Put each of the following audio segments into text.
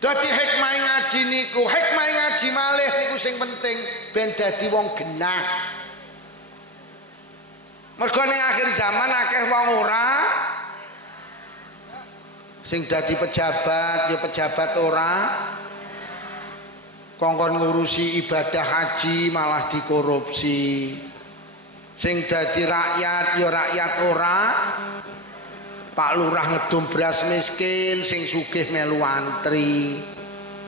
Dadi hikmah ngaji niku, hikmah ngaji malih niku sing penting ben dadi wong genah. Mergo ning akhir zaman akeh wong ora sing dadi pejabat ya pejabat ora kongkon ngurusi ibadah haji malah dikorupsi. Sing dadi rakyat ya rakyat ora. Pak Lurah ngedum beras miskin, sing sugih melu antri.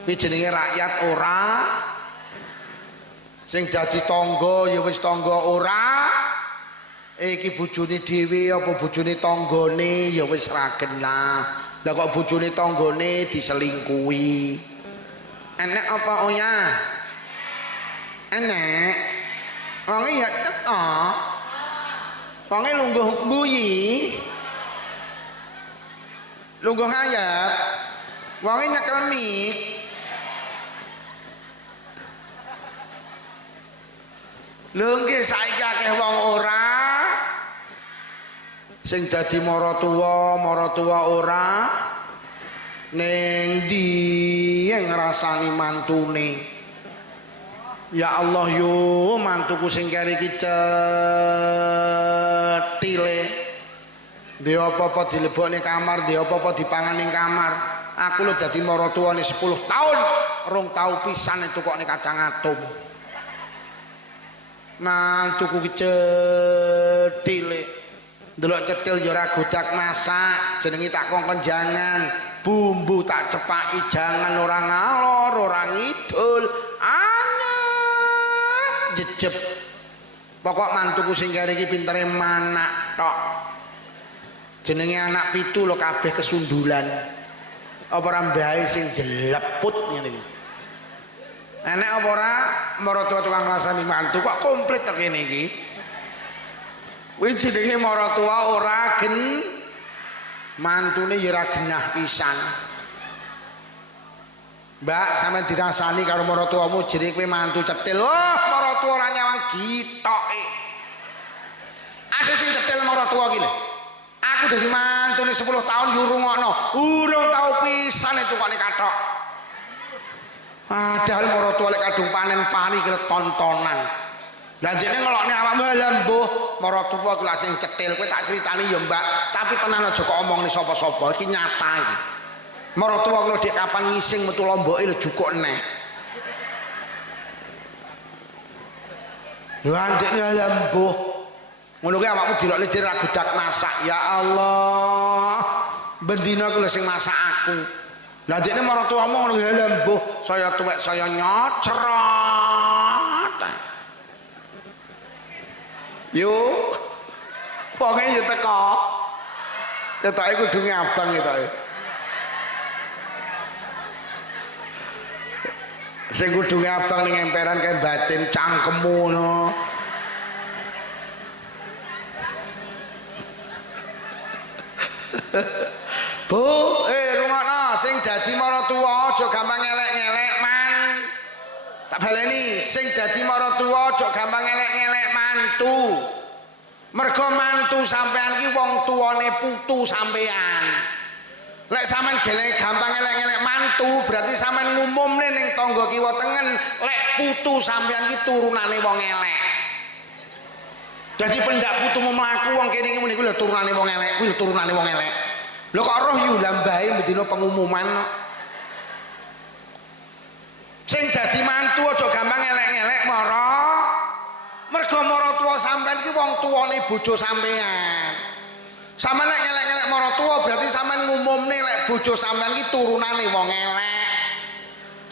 Iki jenenge rakyat ora. Sing dadi tangga ya wis tangga ora. Iki bojone dhewe apa bojone tanggane ya wis ra genah. Lah kok bojone tanggane diselingkuhi. Enek apa oya? Enek. Wong ya teko. Wong lungguh mbuyi. Lungguh ngayap. Wong nyekel mik. Lho nggih saiki akeh wong ora sing dadi mara-tuwa ora ning ndi yang ngrasani mantune. Ya Allah yo mantuku sing kere iki cetile. Dia apa-apa dilebokne kamar, dia apa-apa dipangan ning kamar. Aku lho dadi maratuwane 10 tahun, rong tau pisan itu kok ning kacang atom. Mantuku ki cetile. Ndelok cetil ya ora godak masak, jenenge tak kongkon jangan. Bumbu tak cepaki jangan ora ngalor, ora ngidul. Anyep jejeb. Pokok mantuku sing kare iki pintere manak tok. Jenenge anak pitu lho kabeh kesundulan. Apa ora mbahe sing jeleput ngene iki. Enek apa ora maratuwa tukang ngrasani mantu kok komplit kok kene iki. Kuwi jenenge maratuwa ora gen mantune ya ora genah pisan. Mbak sampean dirasani karo maratuwamu jere kowe mantu cetil. Wah, maratuwa ora nyawang gitoke. Asih sing cetil maratuwa ki lho. Aku dari mantune 10 tahun yurungokno, urung tau pisan itu kok kathok. Padahal maratuwa lek kadung panen pari ki tontonan. Lah jene ngelokne awakmu lha mbuh maratuwa ku lak sing cetil kowe tak critani ya Mbak, tapi tenan aja kok omongne sapa-sapa iki nyata iki. Maratuwa ku dik kapan ngising metu lomboke lho jukuk neh. Lho anjene lha mbuh ngono kuwi awakmu dilokne dhewe ra godak masak. Ya Allah. Bendina ku lho sing masak aku. Lah dekne maratuwamu ngono ya mbuh saya tuwek saya nyocrot. Yo. Pokoke yo teko. Ketoke kudu ngabang ketoke. Sing kudu ngabang ning emperan kae batin cangkemmu no. Bu, rungokno sing dadi maratuwa aja gampang ngelek-ngelek man. Tak baleni sing dadi maratuwa aja gampang ngelek-ngelek mantu. Mergo mantu sampean ki wong tuane putu sampean. Lek sampean gelek gampang ngelek-ngelek mantu berarti sampean ngumumne ning tangga kiwa tengen lek putu sampean ki turunane wong elek. Jadi pendak putumu mlaku wong kene iki muni kuwi lho turunane wong elek, kuwi lho turunane wong elek. Lho kok roh yu lambahe bedino pengumuman. Sing dadi mantu aja gampang elek-elek mara. Mergo maratuwa sampean iki wong tuane bojo sampean. Sampeyan nek elek-elek maratuwa berarti sampean ngumumne lek bojo sampean iki turunane wong elek.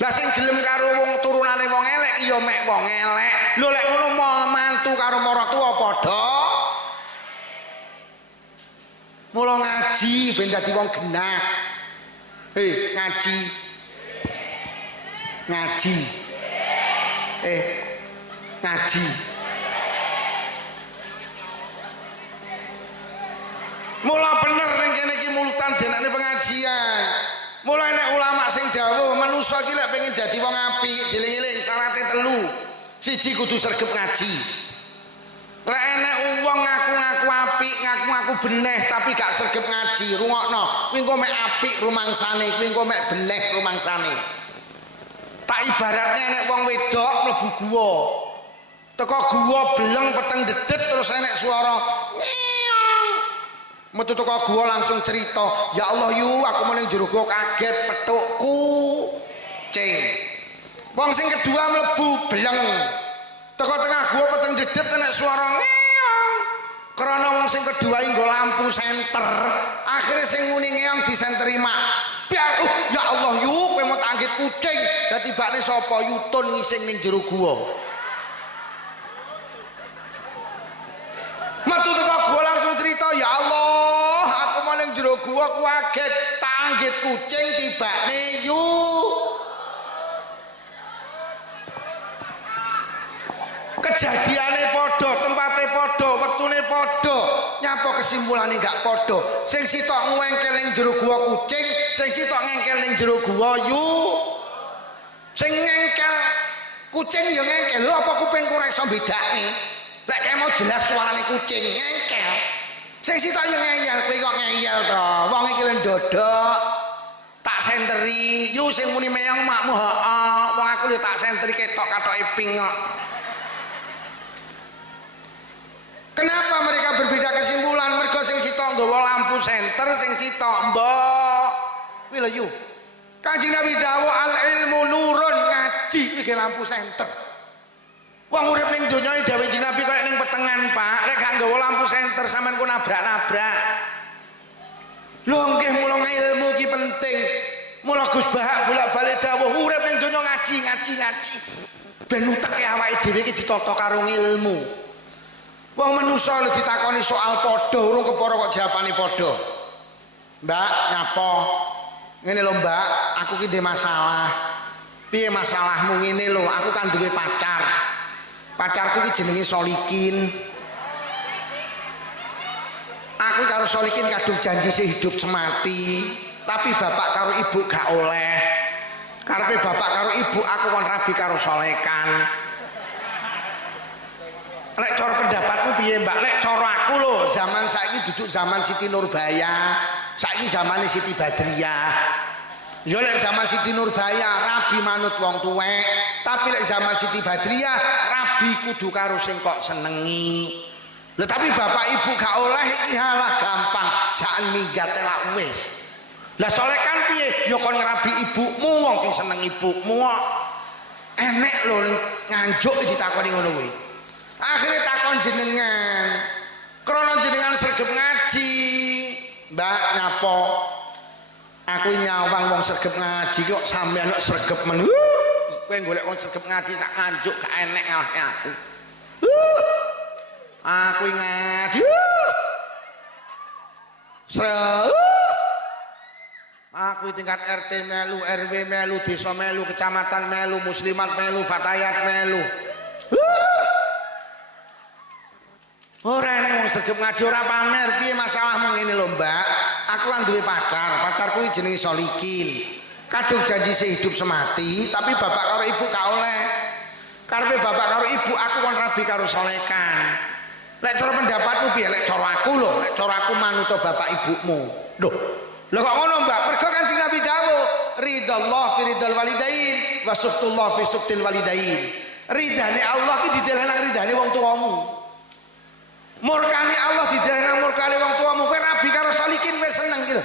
Lah sing gelem karo wong turunane wong elek iya mek wong elek. Lho lek ngono mantu karo maratuwa padha. Mula ngaji ben dadi wong genah. Ngaji. Ngaji. Ngaji. Mula bener ning kene iki mulutan benane pengajian. Mula nek ulama sing dawuh manusa iki lek pengin dadi wong apik, dieling-eling syaraté 3. Siji kudu sregep ngaji. Lek enek wong ngaku-ngaku apik, ngaku-ngaku beneh tapi gak sregep ngaji, rungokno. Kuwi engko mek apik rumangsane, kuwi engko mek beneh rumangsane. Tak ibaratnya enek wong wedok mlebu guwa. Teko guwa beleng peteng dedet terus enek suara ngeong. Metu teko guwa langsung cerita, "Ya Allah yu, aku meneng jero guwa kaget petukku cing." Wong sing kedua mlebu beleng. Teko tengah gua peteng dedet enek suara ngeong. Karena wong sing kedua nggo lampu senter. Akhirnya sing muni ngeong disenteri mak. Biar ya Allah yu kowe mau tanggit kucing. Lah tibane sapa yutun ngising ning jero gua. Metu teko gua langsung cerita, "Ya Allah, aku mau ning jero gua kaget tanggit kucing tibane yu." Kejadiane padha, tempate padha, wektune padha, nyapa kesimpulane gak padha. Sing sitok ngengkel ning jero gua kucing, sing sitok ngengkel ning jero gua yu. Sing ngengkel kucing ya ngengkel. Lho apa kupingku ora iso bedakne? Lek kae mau jelas suarane kucing ngengkel. Sing sitok ya ngeyel, kowe kok ngeyel to. Wong iki lho dodok. Tak senteri, yu sing muni meyong makmu, heeh. Wong aku lho tak senteri ketok katoke ping kok. Kenapa mereka berbeda kesimpulan? Mergo sing sitok nggawa lampu senter, sing sitok mbok. Kuwi lho yu. Kanjeng Nabi dawuh al ilmu nurun, ngaji iki lampu senter. Wong urip ning donya dawuh Kanjeng Nabi kaya ning petengan, Pak. Lek gak nggawa lampu senter sampean ku nabrak-nabrak. Lho nggih mula ilmu iki penting. Mula Gus Bahak bolak-balik dawuh urip ning donya ngaji. Ben uteke awake dhewe iki ditata karo ilmu. Wong manusa lho ditakoni soal padha urung kepara kok jawabane padha. Mbak, nyapa? Ngene lho, Mbak, aku ki ndek masalah. Piye masalahmu ngene lho, aku kan duwe pacar. Pacarku ki jenenge Solikin. Aku karo Solikin kadung janji sehidup semati, tapi bapak karo ibu gak oleh. Karepe bapak karo ibu aku kon rabi karo Solekan. Lek cara pendapatmu piye Mbak? Lek cara aku lho, zaman saiki duduk zaman Siti Nurbaya, saiki zamane Siti Badriah. Ya lek zaman Siti Nurbaya rabi manut wong tuwek, tapi lek zaman Siti Badriah rabi kudu karo sing kok senengi. Lha tapi bapak ibu gak oleh iki halah gampang, jangan minggat lak wis. Lah Solekan piye? Ya kon ngrabi ibumu wong sing seneng ibumu. Enek lho nganjuk ditakoni ngono kuwi. Akhirnya takon jenengan, krono jenengan sregep ngaji, Mbak nyapa? Aku nyawang wong sregep ngaji kok sampean kok sregep men. Kowe golek wong sregep ngaji sak nganjuk gak enek ngalahke aku. Aku ngaji. Aku tingkat RT melu, RW melu, desa melu, kecamatan melu, muslimat melu, fatayat melu. Ora nek wong sregep ngaji ora pamer, piye masalahmu ngene lho, Mbak. Aku kan duwe pacarku iki jenenge Solikin. Kadung janji sehidup semati, tapi bapak karo ibu gak oleh. Karepe bapak karo ibu aku kon rabi karo Solekan. Lek cara pendapatmu piye? Lek cara aku lho, lek cara aku manut bapak ibumu. Loh, lho kok ngono, Mbak? Mergo Kanjeng Nabi dawuh, ridallah fi ridal walidain wa suhtullah fi suhtil walidain. Ridane Allah ki didelehna ridane wong tuamu. Murkane Allah didelehna murkane wong tuamu. Kowe rabi karo Solikin wis seneng gitu.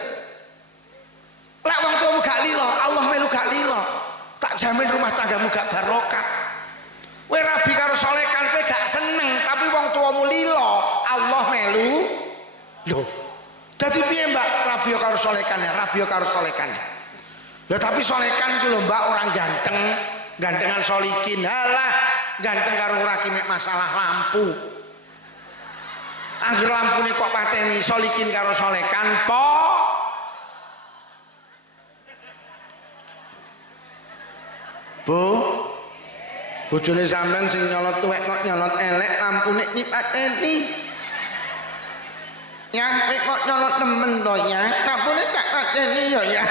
Lek wong tuamu gak lilo, Allah melu gak lilo. Tak jamin rumah tanggamu gak barokah. Kowe rabi karo Solekan kowe gak seneng, tapi wong tuamu lilo, Allah melu. Lho. Dadi piye Mbak rabi karo Solekan ya? Rabi karo Solekan. Lho tapi Solekan iku lho Mbak orang ganteng, gantengan Solikin. Halah, ganteng karo ora ki masalah lampu. Angger lampune kok pateni Solikin karo Solekan po. Bu, bojone sampean sing nyolot tuwek kok nyolot elek, lampune dipateni. Ya, kok nyolot temen to ya. Lampune tak pateni yo ya.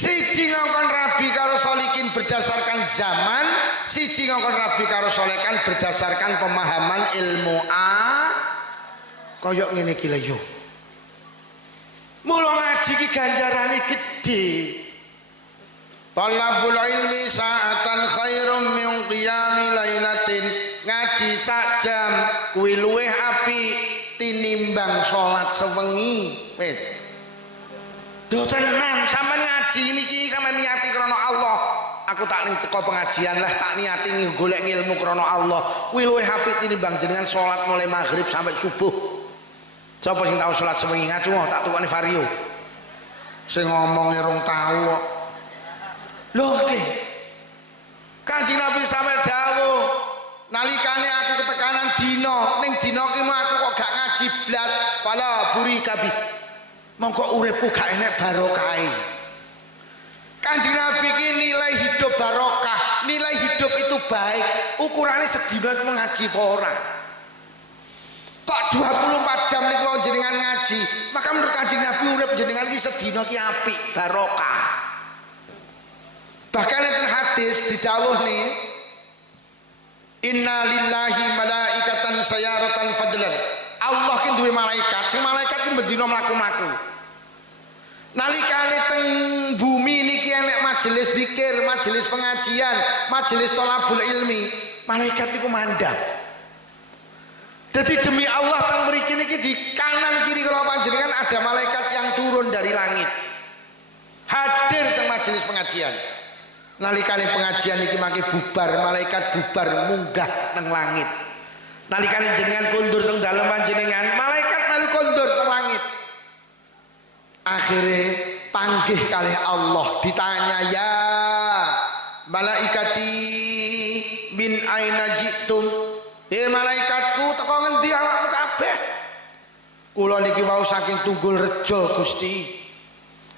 Siji ngongkon rabi karo Solikin berdasarkan zaman, siji ngongkon rabi karo soleh kan berdasarkan pemahaman ilmu koyok ngene iki lho yo. Mula ngaji ki ganjarane gede. Talabul ilmi sa'atan khairum min qiyami lailatin. Ngaji sak jam kuwi luwih apik tinimbang salat sewengi. Wis. Do tenan sampean ngaji niki sampean niati krana Allah. Aku tak ning teko pengajian lah tak niati golek ilmu krana Allah. Kuwi luwih apik tinimbang jenengan salat mulai maghrib sampai subuh. Sapa sing tau salat sewengi ngaji tak tukane vario. Sing ngomong rong tau kok. Lho nggih. Kanjeng Nabi sampe dawuh, nalikane aku ketekanan dina, ning dina ki aku kok gak ngaji blas, pala buri kabeh. Mongko uripku gak enek barokahe. Kanjeng Nabi ki nilai hidup barokah, nilai hidup itu baik. Ukurane sedina iku ngaji apa ora? Kok 24 jam niku jenengan ngaji, maka menurut Kanjeng Nabi urip jenengan ki sedina ki apik, barokah. Bahkan itu hadis didawuh nih, inna lillahi malaikatan sayaratan fadlan. Allah ki duwe malaikat, sing malaikat ki bendina mlaku-mlaku. Nalikane teng bumi niki enek majelis zikir, majelis pengajian, majelis thalabul ilmi, malaikat iku mandang. Jadi demi Allah teng mriki niki di kanan kiri kula panjenengan ada malaikat yang turun dari langit. Hadir teng majelis pengajian. Nalikane pengajian iki mangke bubar, malaikat bubar munggah nang langit. Nalikane jenengan kondur teng dalem panjenengan, malaikat melu kondur teng langit. Akhire panggih kalih Allah ditanya, ya malaikati min aina jitum? Malaikatku teko ngendi awakmu kabeh? Kula niki wau saking Tunggul Rejo Gusti.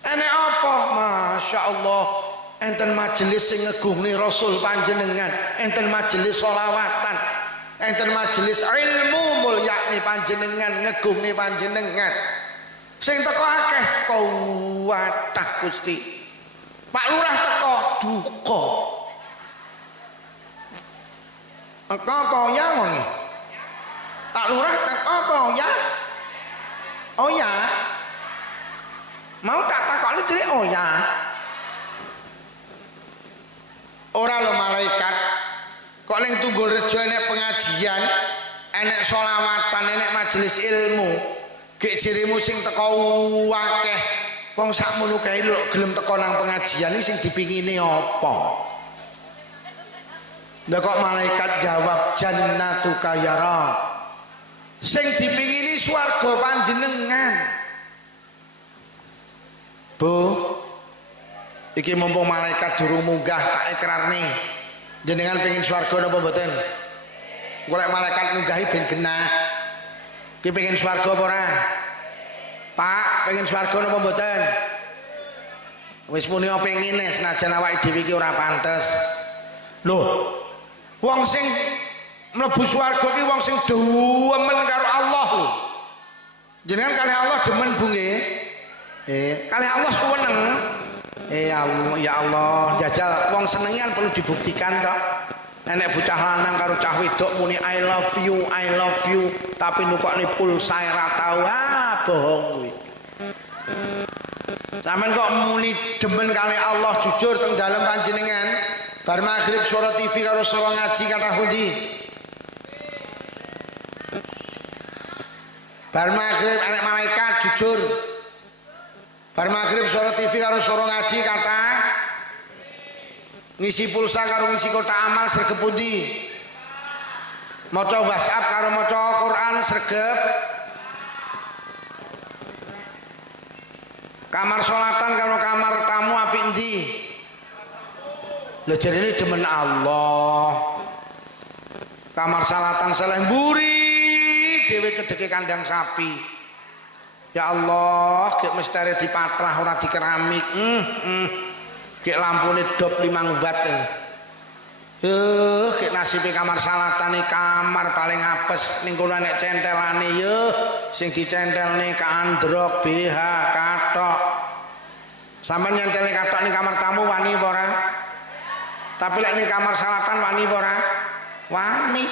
Enek apa? Masya Allah. Enten majelis sing ngegungni Rasul panjenengan, enten majelis sholawatan, enten majelis ilmu mulyakni panjenengan, ngegungni panjenengan. Sing teko akeh kuwatah Gusti. Pak Lurah teko duka. Teko apa ya wonge? Pak Lurah teko apa ya? Oh ya. Mau tak takoni dhewe oh ya. Ora lo malaikat kok ning Tunggul Rejo enek pengajian, enek sholawatan, enek majelis ilmu, gek jirimu sing teko akeh wong sakmono kae lho gelem teko nang pengajian iki sing dipingine apa? Lah kok malaikat jawab jannatuka ya Rabb, sing dipingini swarga panjenengan. Bu, iki mumpung malaikat durung munggah tak ikrarne. Jenengan pengen swarga napa mboten? Golek malaikat munggahi ben genah. Ki pengen swarga apa ora? Pak, pengen swarga napa mboten? Wis muni pengine senajan awake dhewe iki ora pantes. Loh, wong sing mlebu swarga ki wong sing demen karo Allah lho. Jenengan kalih Allah demen Bu nggih? Kalih Allah suweneng. Ya Allah, jajal wong senengan perlu dibuktikan toh. Nenek bocah lanang karo cah wedok muni I love you, tapi nukokne pulsa ora tau, bohong kuwi. Sampeyan kok muni demen kali Allah jujur teng dalem panjenengan, bar maghrib suara TV karo suara ngaji kata pundi? Bar maghrib anak malaikat jujur. Bar maghrib suara TV karo suara ngaji kata ngisi pulsa karo ngisi kotak amal sregep pundi? Maca WhatsApp karo maca Quran sregep. Kamar sholatan karo kamar tamu apik endi? Lho jarene demen Allah. Kamar salatan saleh mburi dhewe cedheke kandang sapi. Ya Allah, gek misteri dipatrah ora di keramik. Gek lampune dop 5 watt. Gek nasibe kamar salatane kamar paling apes ning kono nek centelane sing dicentelne kaandrok BH kathok. Sampeyan nyentele kathok ning kamar tamu wani apa ora? Tapi lek ning kamar salatan wani apa ora? Wani.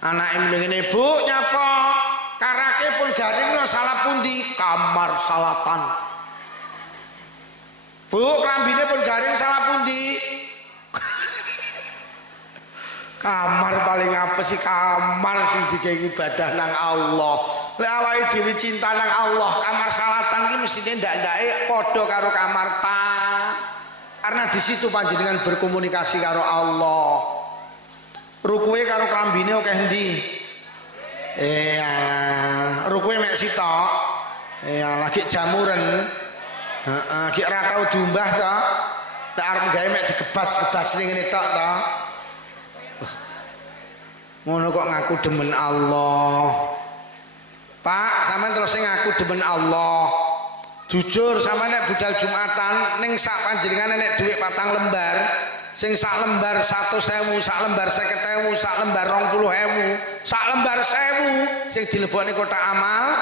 Anake mrene, "Bu, nyapa? Karake pun garing lho salah pundi?" "Kamar salatan." "Bu, klambine pun garing salah pundi?" Kamar paling apa sih kamar sing digawe ibadah nang Allah. Lek awake dhewe cinta nang Allah, kamar salatan iki mestine ndak-ndake padha karo kamar ta. Karena di situ panjenengan berkomunikasi karo Allah. Rukuwe karo klambine akeh endi? Rukuwe mek sitok. Lagi jamuren. Heeh, ki ora tau diumbah to. Nek arep gawe mek digebas-gebas ning ngene tok to. Ngono kok ngaku demen Allah. Pak, sampean terus ngaku demen Allah. Jujur sama nek budal Jumatan ning sak panjenengan nek dhuwit 4 lembar, sing sak lembar 100.000, sak lembar 50.000, sak lembar 20.000, sak lembar 1.000 sing dilebokne kotak amal.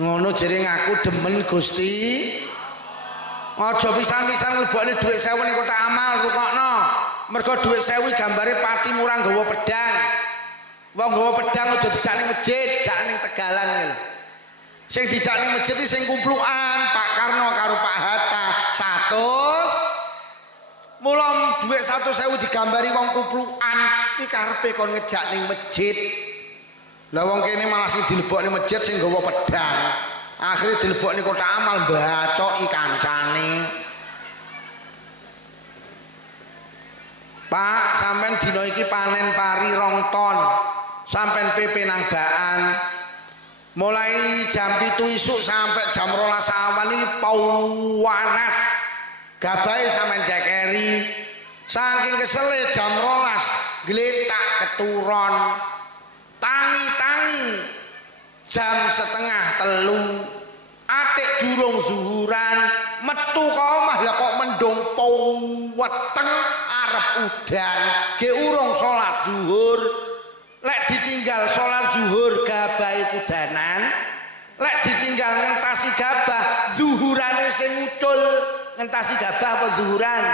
Ngono jere ngaku demen Gusti. Aja pisan-pisan lebokne dhuwit 1.000 ning kotak amal rukokno. Mergo dhuwit 1.000 gambare pati murah nggawa pedang. Wong nggawa pedang aja dijak ning masjid, jak ning Tegalan lho. Sing dijak ning masjid iki sing kumplukan Pak Karno karo Pak Hatta 100. Mula dhuwit 100.000 digambari wong kumplukan iki karepe kon ngejak ning masjid. Lah wong kene malah sing dilebokne masjid sing nggawa pedang. Akhire dilebokne kotak amal bacoki kancane. Pak, sampean dina iki panen pari 2 ton. Sampean PP nang Baan. Mulai jam 7 isuk sampai jam 12 awan iki panas. Gabahe sampean jekeri. Saking kesele jam 12 gletak keturon. Tangi-tangi jam 2:30 atik durung zuhuran metu ka omah lah kok mendung weteng arep udan ge urung salat zuhur. Lek ditinggal salat zuhur gabahe kudanan, lek ditinggal ngentasi gabah zuhurane sing ucul. Ngentasi gabah apa zuhuran?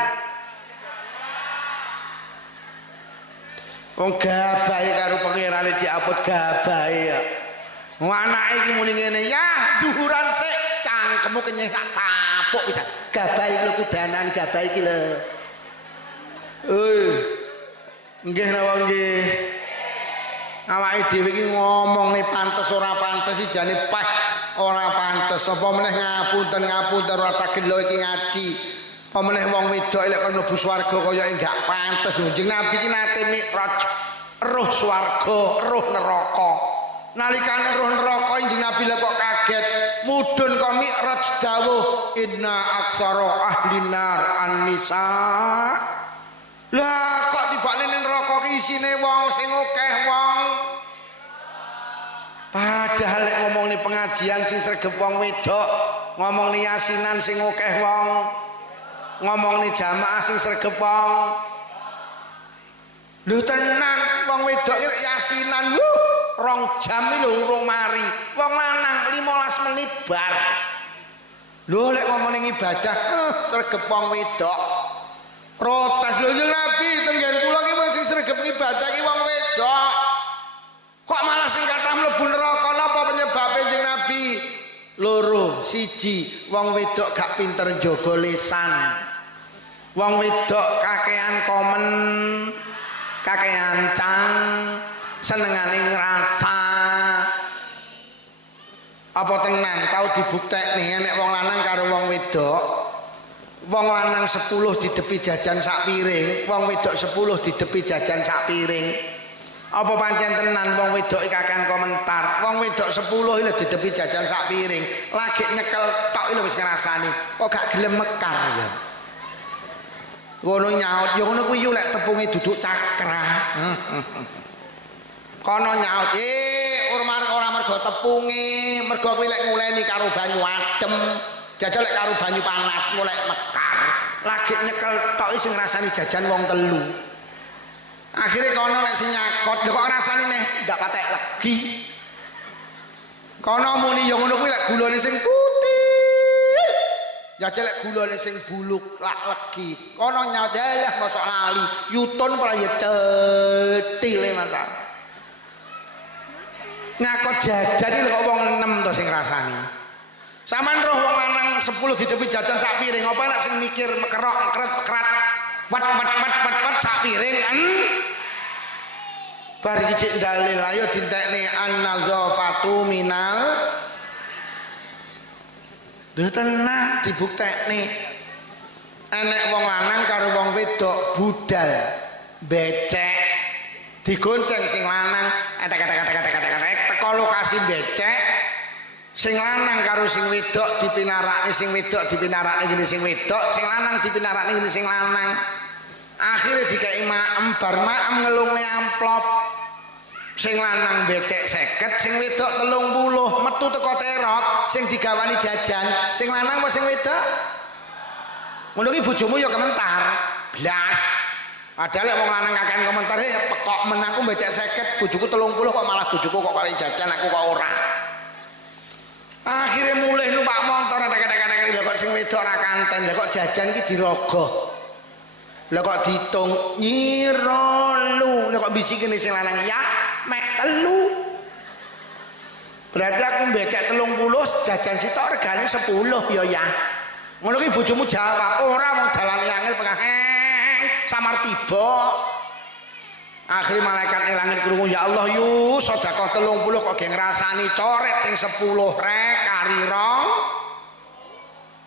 Wong gabahe karo pangerane diapot gabahe ya. Wong anake iki muni ngene, "Ya, zuhuran sik, cangkemmu kenyek tak tapuk pisan. Gabah iki lho kudanan, gabah iki lho." Nggih napa nggih. Awake dhewe iki ngomong nih pantes ora pantes iki jane pah ora pantes. Apa meneh ngapunten ora saged lho iki ngaji. Apa meneh wong wedok lek kon mlebu swarga kaya enggak pantes. Kanjeng Nabi iki nate mikraj roh swarga, roh neraka. Nalikane roh neraka Kanjeng Nabi lek kok kaget, mudhun kok mikraj dawuh inna aksara ahlinar an-nisa. Lah kok tibane ning neraka ki isine wong sing akeh wong. Padahal lek ngomong nih pengajian sing sregep wong wedok, ngomong nih yasinan sing akeh wong, ngomong nih jamaah sing sregep wong. Lho tenan wong wedok iki yasinan 2 jam iki lho urung mari. Wong lanang 15 menit bar. Lho lek ngomong ning ibadah sregep wong wedok. Protes lho Nabi tenggen kula ki wong sing sregep ibadah ki wong wedok. Kok malah sing kathah mlebu neraka napa penyebabe Kanjeng Nabi? Loro, siji wong wedok gak pinter njaga lisan. Wong wedok kakean komen, kakean cang, senengane ngrasa. Apa tenan tau dibuktekne nek wong lanang karo wong wedok? Wong lanang 10 didepi jajan sak piring, wong wedok 10 didepi jajan sak piring. Apa pancen tenan wong wedok iki kakean komentar. Wong wedok 10 iki didepi jajan sak piring, lagi nyekel tok iki wis ngrasani. Kok gak gelem mekar ya. Ngono nyaut, ya ngono kuwi lek tepunge duduk cakra. Kono nyaut, ora mergo tepunge, mergo kuwi lek nguleni karo banyu adem. Jajal lek karo banyu panas mulai mekar. Lagi nyekel tok sing ngrasani jajan wong telu. Akhirnya kono lek sing nyakot, lho kok rasane meh ndak patek legi. Kono muni ya ngono kuwi lek gulane sing putih. Jajal lek gulane sing buluk lak legi. Kono nyadelah mosok lali, yutun ora ya cetile Mas. Ngakot jajan iki kok wong 6 to sing rasani. Saman roh wong lanang 10 didepi jajan sak piring, apa nek sing mikir mekerok kret wat sak piring bar iki cek dalil ayo dintekne an-nazafatu minal tenang dibuktekne enek wong lanang karo wong wedok budal becek digonceng sing lanang teko lokasi becek sing lanang karo sing wedok dipinarakne sing wedok dipinarakne gini sing wedok sing lanang dipinarakne gini sing lanang akhirnya dikei maem bar maem ngelungne amplop sing lanang becek 50 sing wedok 30 metu teko terop sing digawani jajan sing lanang apa sing wedok ngono ki bojomu ya komentar blas padahal wong lanang kakean komentar ya pekok men aku becek 50 bojoku 30 kok malah bojoku kok kali jajan aku kok ora akhirnya mulai numpak motor kadang-kadang kok sing wedok ora kanten kok jajan iki dirogoh lah kok ditung nyiro lu lah kok bisikine sing lanang ya mek telu berarti aku mbekek 30 jajan sitok regane 10 ya ngono ki bojomu jawab ora wong dalane angel pengaheng samar tiba akhir malaikat ning langit krungu ya Allah yu sedekah 30 kok ge ngrasani coret sing 10 rek kari rong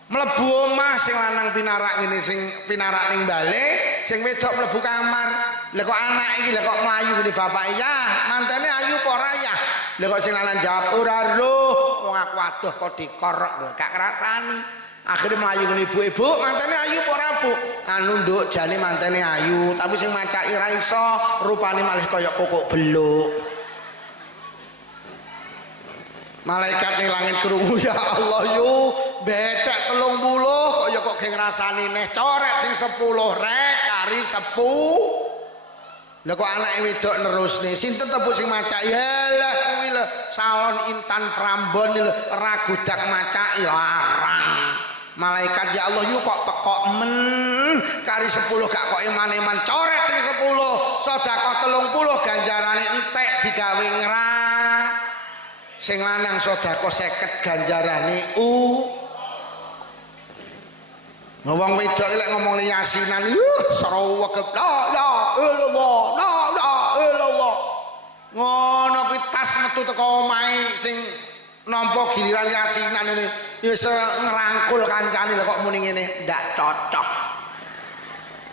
mlebu omah sing lanang pinarak ngene sing pinarak ning balik sing wedok mlebu kamar lha kok anak iki lha kok mlayu ngene bapak ya mantene ayu apa ora ya lha kok sing lanang jawab ora roh wong aku adoh kok dikorok lho gak ngrasani akhirnya mlayu ngene ibu-ibu mantene ayu apa ora Bu anu nduk jane mantene ayu tapi sing macaki ra iso rupane malih kaya kokok beluk malaikat ning langit krungu ya Allah yu becek 30 kok ya kok ge ngrasani neh coret sing 10 rek kari 10 lha kok anake wedok nerusne sinten to Bu sing macak yalah kuwi lho salon Intan Prambon lho ragudak macaki larang malaikat ya Allah yu kok pekok men kari 10 gak kok iman-iman coret sing 10 sedekah 30 ganjarane entek digawe ngrang sing lanang sedekah 50 ganjarane wong wedok lek ngomong yasinan sarawegep la ilallah ngono kuwi tas metu teko omahe sing nampa giliran yasinan ini wis ngerangkul kancane kok muni ngene ndak cocok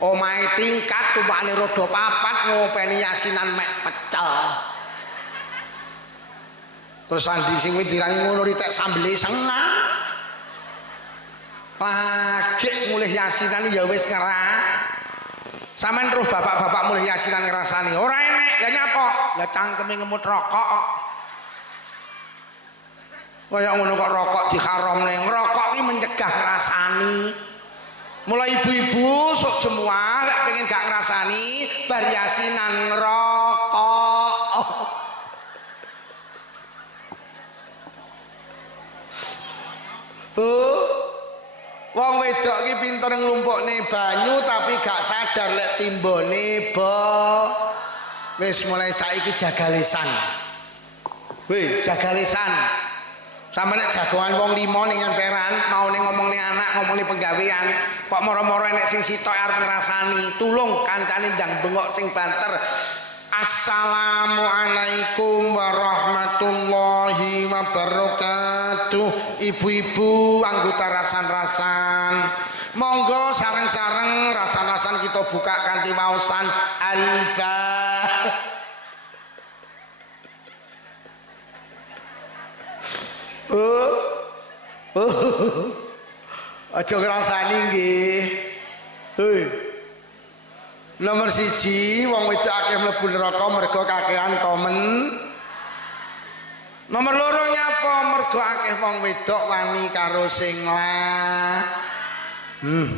omahe tingkat tumpakane rodo papat ngopeni yasinan mek pecel terus sandi sing dirangi ngono ritek sambele sengah lagi mulih yasinan ya wis ngerang sampean terus bapak-bapak mulih yasinan ngrasani ora enek ya nyapa lah cangkeme ngemut rokok kaya ngono kok rokok diharamne ngrokok iki mencegah ngrasani mulai ibu-ibu sok semua lek pengen gak ngrasani bar yasinan ngerokok wong wedok iki pinter nglumpukne banyu tapi gak sadar lek timbone wis mulai saiki jaga lisan weh jaga lisan sama nek jagoan wong 5 ning emperan mau ning ngomong ning anak ngomong ning penggawean kok moro-moro enek sing sitok arep ngrasani tulung kancane ndang bengok sing banter Assalamualaikum warahmatullahi wabarakatuh. Ibu-ibu anggota rasan-rasan, monggo sareng-sareng rasan-rasan kita buka kanthi waosan Al-Fatihah. Aja ngrasani nggih. Nomor 1 wong wedok akeh mlebu neraka mergo kakehan komen. Nomor 2 nyapa mergo akeh wong wedok wani karo sing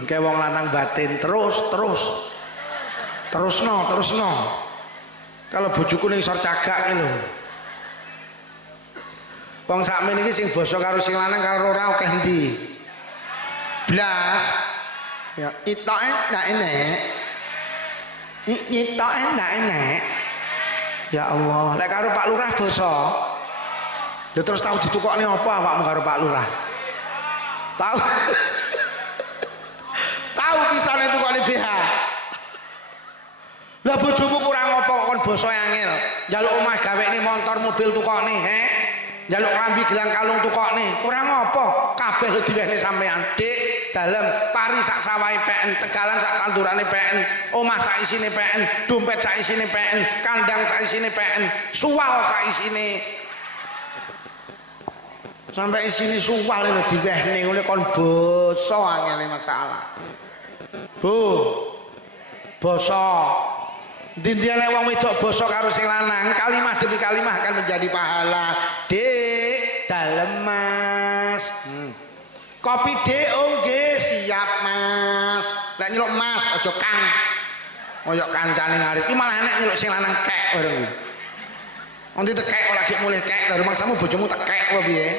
kayak wong lanang batin terusno. Kalau bojoku ning isor cagak ki lho. Wong sakmene iki sing basa karo sing lanang karo ora akeh ndi. blas. Ya itoke ndak enek. Itoke ndak enek. Ya Allah, lek karo Pak Lurah basa. Lha terus tahu ditukokne apa awakmu karo Pak Lurah? Tahu. Tahu pisane tukokne BH. Lah bojomu kurang apa kon basa angel. Njaluk omah gawekne motor mobil tukokne, Njaluk klambi gelang kalung tukokne. Kurang apa? Kabeh lho diwehne sampean. Dik, dalem pari sak sawahe PN, tegalan sak tandurane PN, omah sak isine PN, dompet sak isine PN, kandang sak isine PN, suwal sak isine. Sampai isine suwal lho diwehne ngene kon basa angele masalah. Bu. Basa. Dindiane wong wedok basa karo sing lanang, kalimah demi kalimah akan menjadi pahala. Dik, dalem Mas. Kopi Dik, oh nggih, siap Mas. Nek nyeluk Mas aja Kang. Kaya kancane ngarep. Iki malah enek nyeluk sing lanang kek bareng kuwi. Nanti tekek lagi mulih kek, dari mangsamu bojomu tekek apa piye?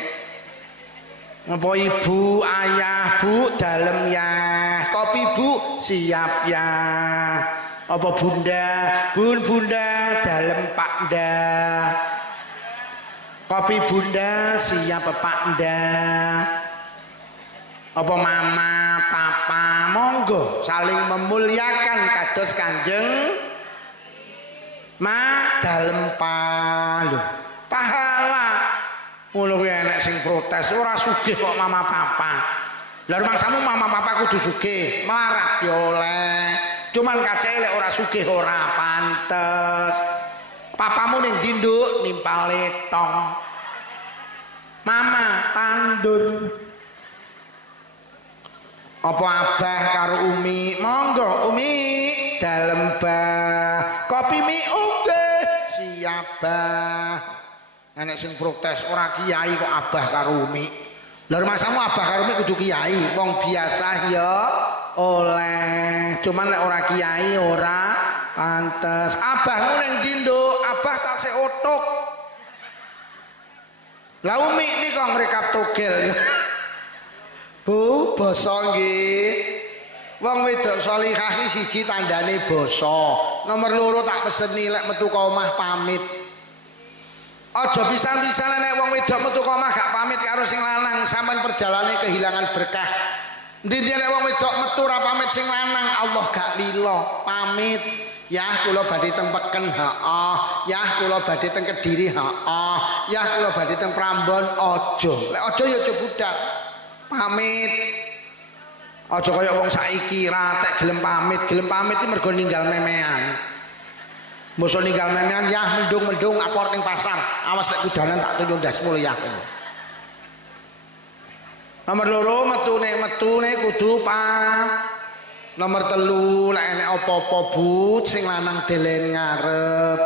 Ngapa ibu, ayah, bu, dalem ya. Kopi bu, siap ya. Apa bunda, bunda, dalem pak da. Kopi bunda, siap pak da. Apa mama, papa, monggo saling memuliakan kados Kanjeng dalem palu. Pahala. Ngono kuwi enek sing protes, ora sugih kok mama papa. Lah rumangsamu mama papa kudu sugih, melarat yo oleh. Cuman kacake lek ora sugih ora pantes. Papamu ning dinduk nimpal letong. Mama tandur. Apa abah karo Umi? Monggo Umi dalem bah. Kopi mi nggih siap bah. Enek sing protes ora kiai kok abah karo Umi. Lah rumahmu abah karo Umi kudu kiai, wong biasa ya oleh. Cuman lek ora kiai ora pantes. Abahmu ning dinduk, abah tasih otok. Lah Umi nika ngrekap togel. Bu, basa nggih. Wong wedok salihah iki siji tandane basa. Nomor loro tak peseni lek metu ka omah pamit. Aja pisan-pisan nek wong wedok metu ka omah gak pamit karo sing lanang, sampean perjalanane kehilangan berkah. Ndi-ndi nek wong wedok metu ra pamit sing lanang, Allah gak lilo. Pamit. Ya kula badhe teng Peken, heeh. Ya kula badhe teng Kediri, heeh. Ya kula badhe teng Prambon, aja. Lek aja ya aja budal. Pamit. Aja kaya wong saiki ratek gelem pamit iki mergo ninggal memean. Mosok ninggal memean ya mendung-mendung apor ning pasar. Awas lek kudanan tak tunjuk ndasmu ya. Nomor loro metune kudu Nomor telu lek enek apa-apa but sing lanang delen ngarep.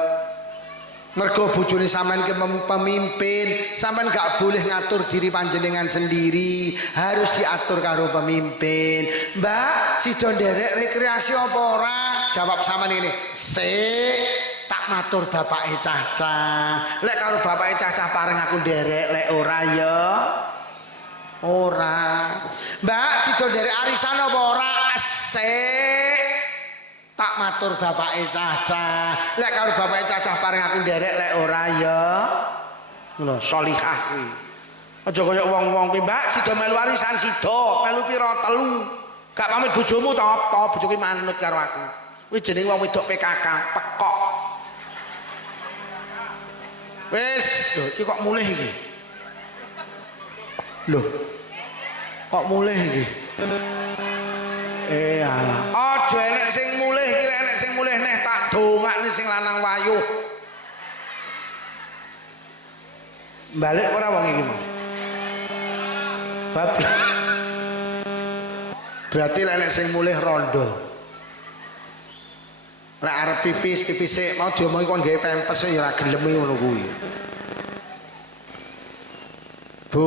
Mergo bojone sampean ke pemimpin, sampean gak boleh ngatur diri panjenengan sendiri, harus diatur karo pemimpin. Mbak, sida nderek rekreasi apa ora? Jawab sampean ini, "Sik, tak matur bapake Cacah. Lek karo bapake Cacah pareng aku nderek, lek ora ya ora." Mbak, sida nderek arisan apa ora? Sik, tak matur bapake Cacah. Lek karo bapake Cacah paring aku nderek lek ora ya. Lho, salihah kuwi. Aja kaya wong-wong kuwi, Mbak, sida melu warisan sida, melu pira 3. Gak pamit bojomu ta apa? Bojoku manut karo aku. Kuwi jenenge wong wedok PKK, pekok. Wis, lho iki kok mulih iki. Lho. Kok mulih iki? Alah. Aja enek sing mulih iki, enek sing mulih neh tak dongakne sing lanang wayuh. Balik ora wong iki mau. Bab. Berarti enek sing mulih rondo. Lek arep pipis sik mau diomongi kon gawe pempes ya ora gelem ngono kuwi. Bu,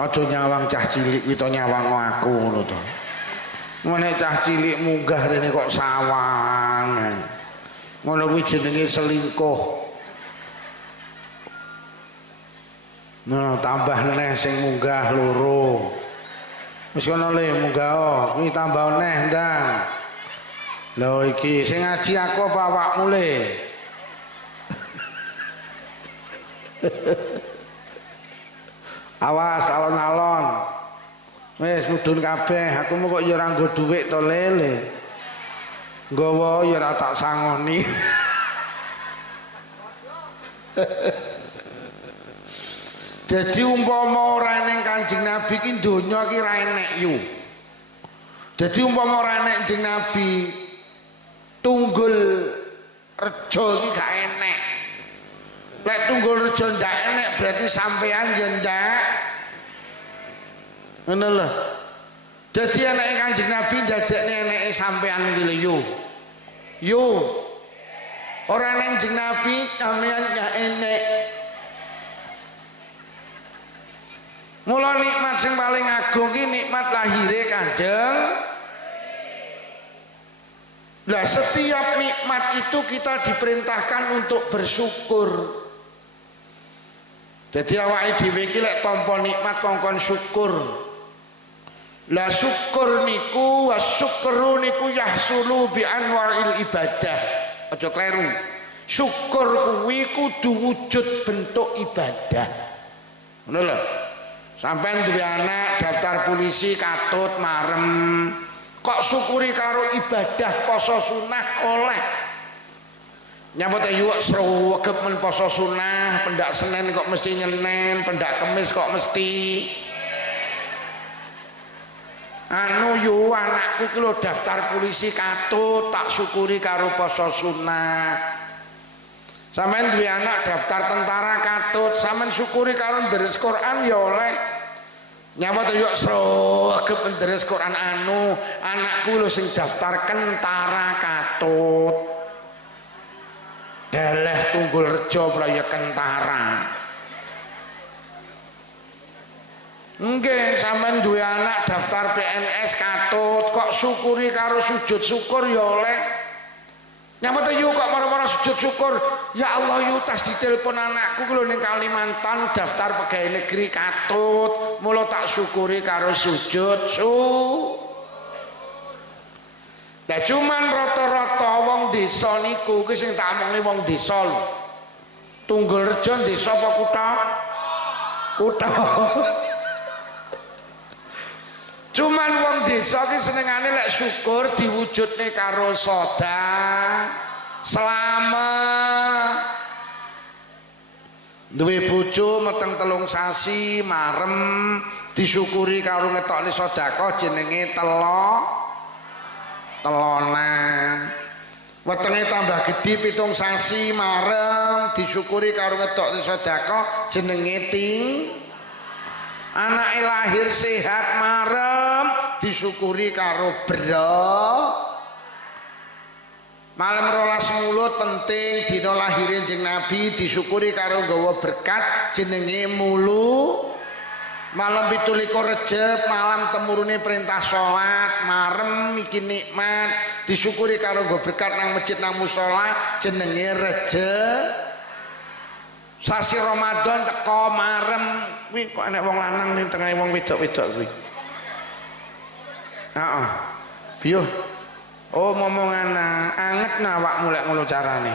aja nyawang cah cilik kuwi to nyawang aku ngono to. Nek cah cilik munggah rene kok sawang. Ngono kuwi jenenge selingkuh. Nah, tambah neh sing munggah loro. Wis kono le munggah kuwi tambah neh ndang. Lho iki sing ngaji aku apa awakmu le? Awas alon-alon. Wis mudhun kabeh, aku mau kok ya ora nggo dhuwit to lele. Nggawa ya ora tak sangoni. Jadi umpama ora ning Kanjeng Nabi ki donya ki ra enek yu. Jadi umpama ora enek Kanjeng Nabi Tunggul Rejo ki gak enek. Lek Tunggul Rejo ndak enek berarti sampean ya ndak. Ngono lho. Jadi anake Kanjeng Nabi ndadekne eneke sampean iki lho yu. Yu. Ora ning Kanjeng Nabi sampean gak enek. Mula nikmat sing paling agung ki nikmat lahire Kanjeng. Lah setiap nikmat itu kita diperintahkan untuk bersyukur. Jadi awake dhewe iki lek tampa nikmat kongkon syukur. Lah syukur niku wasyukru niku yahsulu bi anwa'il ibadah. Aja kleru. Syukur kuwi kudu wujud bentuk ibadah. Ngono lho. Sampai duwe anak daftar polisi katut marem kok syukuri karo ibadah poso sunah oleh nyambut ayu srewegep men poso sunah pendak Senin kok mesti nyenen pendak Kemis kok mesti anu yu anakku ki lho daftar polisi katut tak syukuri karo poso sunah. Sampeyan duwe anak daftar tentara katut, sampeyan syukuri karo ndheres Quran ya oleh. Nyawat yo sregep ndheres Quran anu, anakku lho sing daftar kentara katut. Deleh Tunggul Rejo praya kentara. Nggih, sampeyan duwe anak daftar PNS katut, kok syukuri karo sujud syukur ya oleh. Nyampe yu kok para-para sujud syukur. Ya Allah yu tas ditelepon anakku lho ning Kalimantan daftar pegawai negeri katut. Mula tak syukuri karo sujud Lah cuman rata-rata wong desa niku ki sing tak omongni wong desa lho. Tunggul Rejo desa apa kutha? Kutha. Cuman wong desa ki senengane lek syukur diwujudne karo selamat. Duwe bojo meteng 3 sasi marem disyukuri karo ngetokne sedekah jenenge telonan. Wetenge tambah gedhi 7 sasi marem disyukuri karo ngetokne sedekah jenenge anake lahir sehat marem disyukuri karo malam 12 mulut penting dina lahirin Kanjeng Nabi disyukuri karo nggawa berkat jenenge mulu. Malam 17 Rejab malam temurune perintah salat marem iki nikmat disyukuri karo nggawa berkat nang masjid nang musala jenenge Rejab. Sasi Ramadan teko marem kuwi kok enek wong lanang ning tengah wong wedok-wedok kuwi. Heeh. Piye? Oh momongan anget nah awakmu lek ngono carane.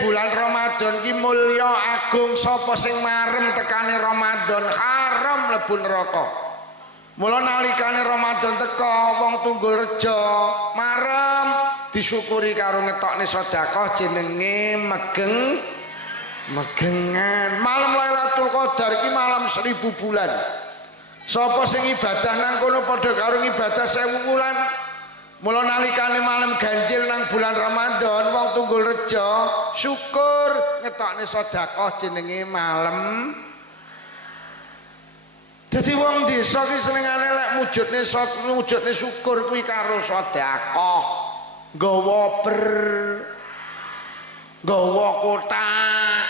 Bulan Ramadan ki mulya agung sapa sing marem tekane Ramadan haram mlebu neraka. Mula nalikane Ramadan teko wong Tunggul Rejo marem disyukuri karo ngetokne sedekah jenenge megengan. Malam Lailatul Qadar iki malam 1000 bulan. Sapa sing ibadah nang kono padha karo ibadah 1000 bulan. Mula nalikane malam ganjil nang bulan Ramadan wong Tunggul Rejo syukur ngetokne sedekah jenenge malam. Jadi wong desa ki senengane lek mujudne syukur kuwi karo sedekah. Nggawa kotak,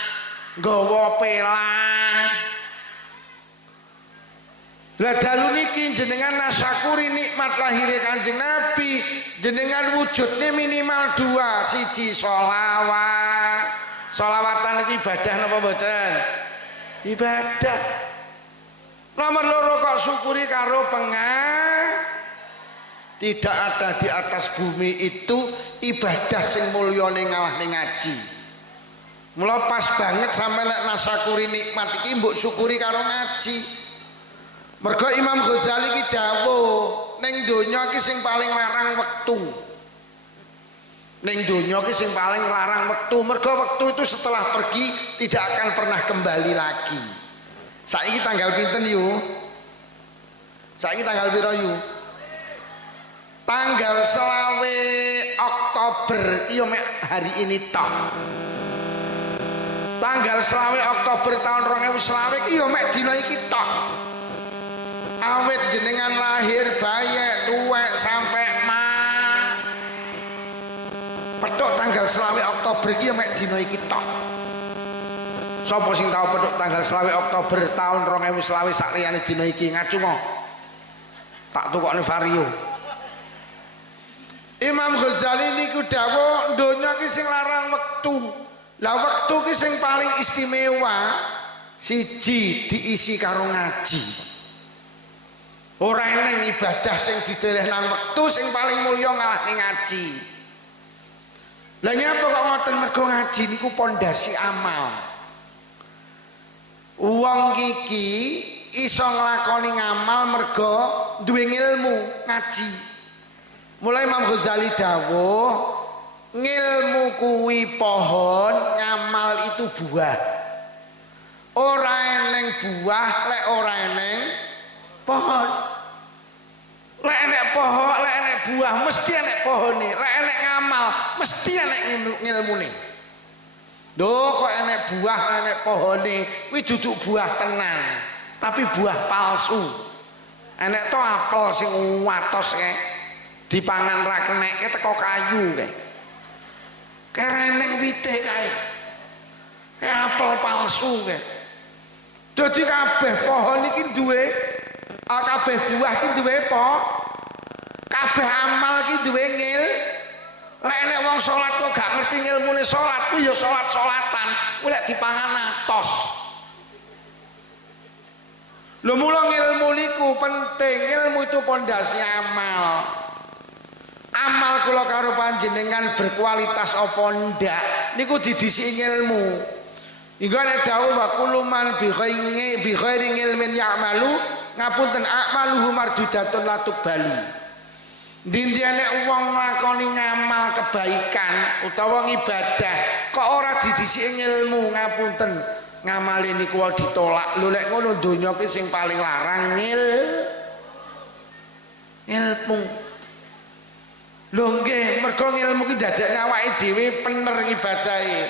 nggawa pelang. Lah dalu niki jenengan nasyakuri nikmat lahire Kanjeng Nabi, jenengan wujudnya minimal 2, siji sholawat. Sholawatan iki ibadah napa mboten? ibadah. Nomor loro kok syukuri karo tidak ada di atas bumi itu ibadah sing mulyane ngalahne ngaji. Mula pas banget sampe nek nasyakuri nikmat iki mbok syukuri karo ngaji. Mergo Imam Ghazali ki dawuh ning donya iki sing paling larang wektu. Ning donya ki sing paling larang wektu, mergo wektu itu setelah pergi tidak akan pernah kembali lagi. Saiki tanggal pinten yu? Saiki tanggal piro yu? Tanggal 20 Oktober iya mek hari ini tok. Tanggal 20 Oktober tahun 2020 iya mek dina iki tok. Awet jenengan lahir bayek tuwek sampai pedhok tanggal 20 Oktober iki ya mek dina iki tok. Sapa sing tau pedhok tanggal 20 Oktober tahun 2020 sak liyane dina iki ngacungo. Tak tukokne vario. Imam Ghazali niku dawuh donya ki sing larang wektu. Lah wektu ki sing paling istimewa siji diisi karo ngaji. Ora eneng ibadah sing dideleh nang wektu sing paling mulya ngalahne ngaji. Lah nyapa kok ngoten mergo ngaji niku pondasi amal. Wong iki iso nglakoni ngamal mergo duwe ilmu ngaji. Mulai Imam Ghazali dawuh ngilmu kuwi pohon, ngamal itu buah. Ora eneng buah lek ora eneng pohon. Lek enek pohon, lek enek buah mesti enek pohone. Lek enek ngamal mesti enek ngilmune. Lho kok enek buah, enek pohone, kuwi duduk buah tenan, tapi buah palsu. Enek to apel sing watos kae. Dipangan ra keneke teko kayu kae. Kereneng wite kae. Kayak apel palsu kae. Dadi kabeh pohon iki duwe kabeh buah iki duwe apa? Kabeh amal iki duwe ngil. Lek nek wong salat kok gak ngerti ngilmune salat, ku ya salat-salatan, ku lek dipangan atos. Lho mula ngilmu niku penting, ilmu itu pondasi amal. Amal kula karo panjenengan berkualitas apa ndak niku didhisiki ilmu. Iku nek dawuh wa kuluman bi ghairi ilmin ya'malu ngapunten a'maluhu marjudatun latuk bali. Dindiane wong nglakoni ngamal kebaikan utawa ngibadah kok ora didhisiki ilmu ngapunten ngamale niku ditolak. Lho lek ngono donya ki sing paling larang ilmu. Lho nggih mergo ilmu ki dadekne awake dhewe pener ibadahe.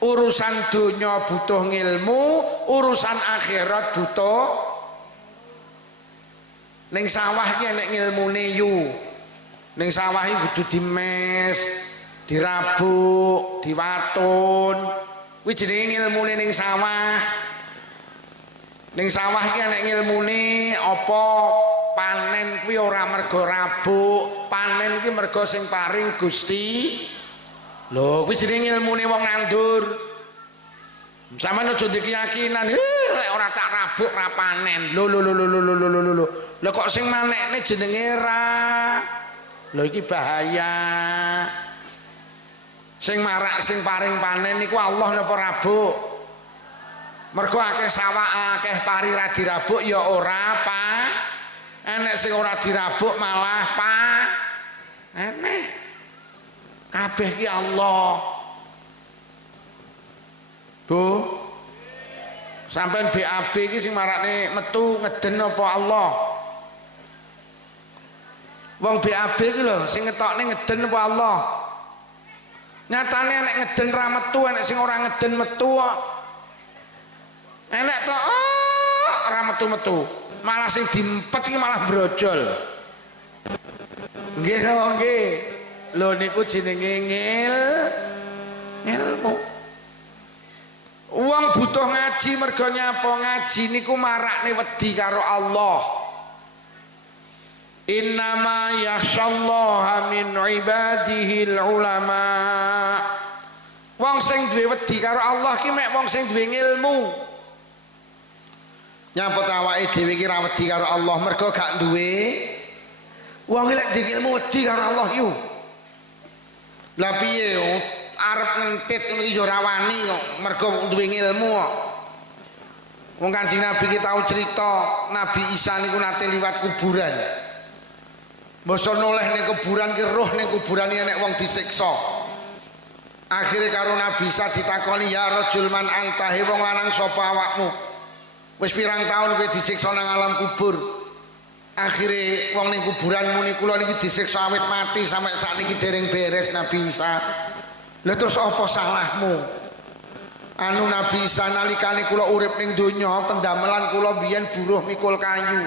Urusan donya butuh ilmu, urusan akhirat butuh. Ning sawah ki enek ngilmune yu. Ning sawah iki kudu dimes, dirabuk, diwatun. Kuwi jenenge ngilmune ning sawah. Ning sawah iki enek ngilmune apa panen kuwi ora mergo rabuk, panen iki mergo sing paring Gusti. Lho kuwi jenenge ngilmune wong nandur. Sampeyan aja ndek keyakinan, lek ora tak rabuk ra panen. Lho. Lho kok sing manekne jenenge ra. Lho iki bahaya. Sing marak sing paring panen niku Allah napa rabuk. Mergo akeh sawah akeh pari ra dirabuk ya ora apa. Enek sing ora dirabuk malah enek. Kabeh ki Allah. Bu. Sampeyan BAB iki sing marakne metu ngeden apa Allah? Wong BAB iki lho sing ngetokne ngeden apa Allah? Nyatane enek ngeden ra metu, enek sing ora ngeden metu kok. Enek to ora metu-metu. Malah sing diempet iki malah brojol. Nggih napa nggih? Lho niku jenenge ilmu. Wong butuh ngaji mergo nyapa ngaji niku marakne wedi karo Allah. Innama yakhsyallaha min ibadihil ulama. Wong sing duwe wedi karo Allah ki mek wong sing duwe ilmu. Nyambut awake dhewe iki ra wedi karo Allah mergo gak duwe wong lek dhewe ilmu wedi karo Allah yo. Lah piye yo arep ngentit ngono iki yo ora wani kok mergo duwe ilmu kok. Wong Kanjeng Nabi ki tau cerita Nabi Isa niku nate liwat kuburan. Mbasa noleh ning kuburan ki roh ning kuburan iki nek wong disiksa. Akhire karo Nabi Isa ditakoni ya rajul man anta he wong lanang sapa awakmu? Wis pirang taun kowe disiksa nang alam kubur. Akhire wong ning kuburan muni kula niki disiksa awit mati sampai sakniki dereng beres Nabi Isa. Lha terus apa salahmu? Anu Nabi Isa nalikane kula urip ning donya pendamelan kula biyen buruh mikul kayu.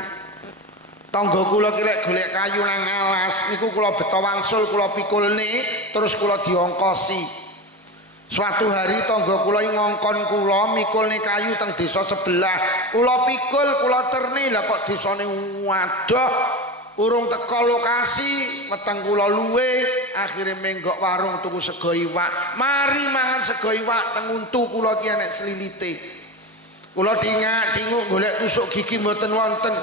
Tangga kula ki lek golek kayu nang alas niku kula beto wangsul kula pikulne terus kula diongkosi. Suatu hari tangga kula ngongkon kula mikulne kayu teng desa sebelah. Kula pikul kula terni lah kok desane waduh urung teko lokasi weteng kula luwe akhire menggok warung tuku sego iwak. Mari mangan sego iwak teng untu kula ki enek slilite. Kula dingak-dinguk golek tusuk gigi mboten wonten.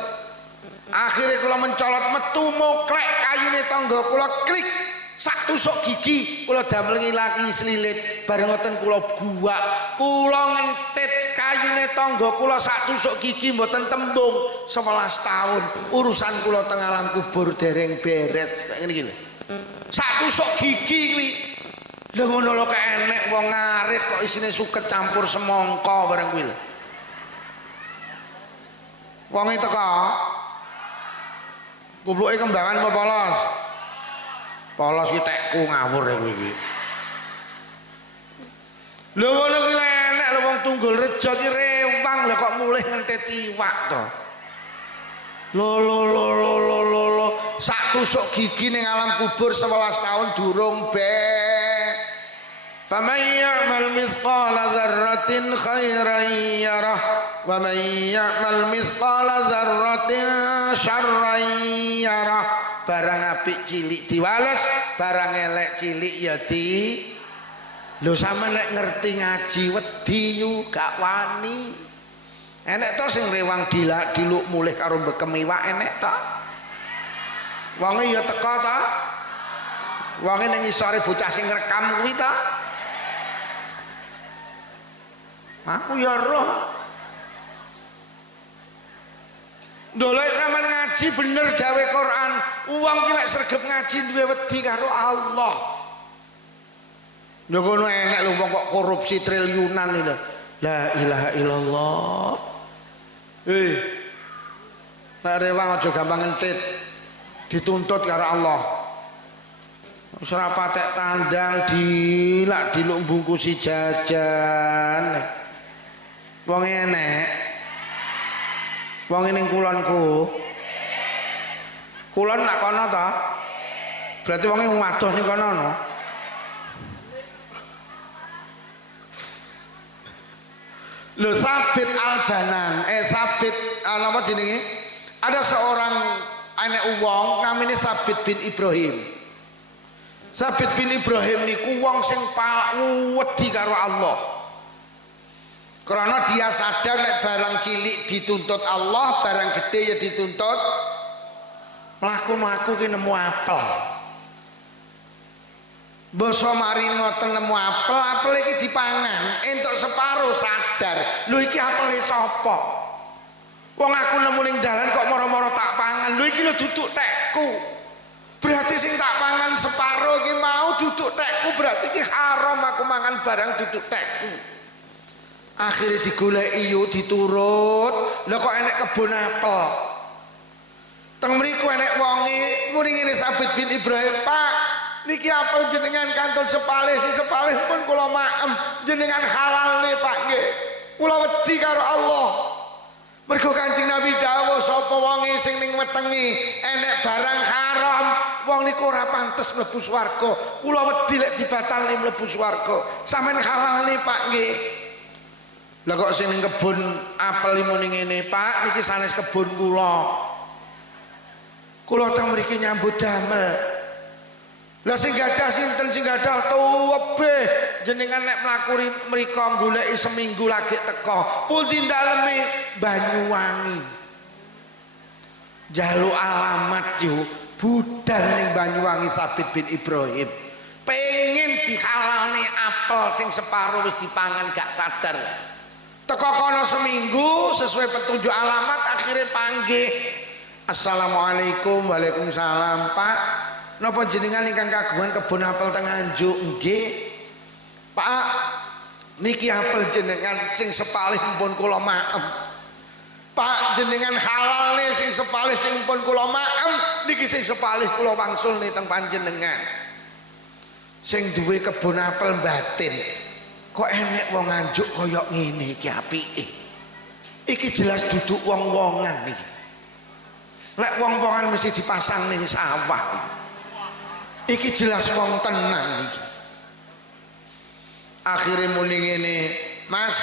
Akhire kula mencolot metu moklek kayune tangga kula klik sak tusuk gigi kula damel ngilaki slilit bareng ngoten kula buak kula ngentit kayune tangga kula sak tusuk gigi mboten tembung 11 tahun urusan kula teng alam kubur dereng beres kayak ngene iki lho sak tusuk gigi kuwi lho ngono lho kok enek wong ngarit kok isine suket campur semangka bareng kuwi lho wong iki teko gobloke kembangan apa polos polos ki tekku ngawur ya kowe iki lho ngono ki enek lho wong Tunggul Rejo ki rewang lho kok mulih ngentit iwak to lo sak tusuk gigi ning alam kubur 11 tahun durung bek faman ya'mal mithqala dzarratin khairan yarah wa man ya'mal mithqala dzarratin syarran yarah barang apik cilik diwales barang elek cilik ya di lho sampean nek ngerti ngaji wedi yu gak wani enek to sing rewang diluk mulih karo bekem iwak enek to wonge ya teko to wonge ning isore bocah sing rekam kuwi to aku ya roh ndolek sampean ngaji bener gawe Quran uang ki lek sregep ngaji duwe wedi karo Allah lho kono enek lho wong kok korupsi triliunan lho la ilaha illallah nek rewang aja gampang ngentit dituntut karo Allah wis ora patek tandang diluk bungkusi jajan wong enek wong ning kulonku kulon nak kono to berarti wonge wadoh ning kono no lho Sabit Albanan Sabit apa jenenge ada seorang anak wong namanya Sabit bin Ibrahim. Sabit bin Ibrahim niku wong sing paling wedi karo Allah karena dia sadar nek barang cilik dituntut Allah barang gede ya dituntut mlaku-mlaku ki nemu apel basa mari ngoten nemu apel iki dipangan entuk separo sadar lho iki apele sapa wong aku nemu ning dalan kok moro-moro tak pangan lho iki lho duduk tekku berarti sing tak pangan separo iki mau duduk tekku berarti iki haram aku mangan barang duduk tekku akhirnya digoleki yo diturut lho kok enek kebun apel teng mriku enek wonge muni ngene Sabit bin Ibrahim Pak niki apel jenengan kantun sepalih si sepalih pun kula maem jenengan halal nih Pak nggih kula wedi karo Allah mergo Kanjeng Nabi dawuh sapa wonge sing ning wetengi enek barang haram wong niku ora pantes mlebu swarga kula wedi lek dibatalne mlebu swarga sampeyan halal nih Pak nggih lah kok sing ning kebun apel muni ngene Pak niki sanes kebun kula teng mriki nyambut damel Lah sing gadah sinten sing gadah tuwebeh jenengan nek mlaku mriko goleki seminggu lagi teko pundi daleme Banyuwangi jaluk alamat yo budal ning Banyuwangi Sabit bin Ibrahim pengen dihalalne apel sing separo wis dipangan gak sadar teko kono seminggu sesuai petunjuk alamat akhirnya panggih Assalamualaikum. Waalaikumsalam. Pak napa jenengan ingkang kagungan kebun apel teng Nganjuk? Nggih Pak niki apel jenengan sing sepalih pun kula maem Pak jenengan halal nih sing sepalih sing pun kula maem niki sing sepalih kula wangsul nih teng panjenengan sing duwe kebun apel batin kok enek wong Nganjuk koyok ngene iki apike iki jelas duduk wong-wongan nih lek wong-wongan mesti dipasang ning sawah iki jelas wong tenan iki akhirnya muni ngene Mas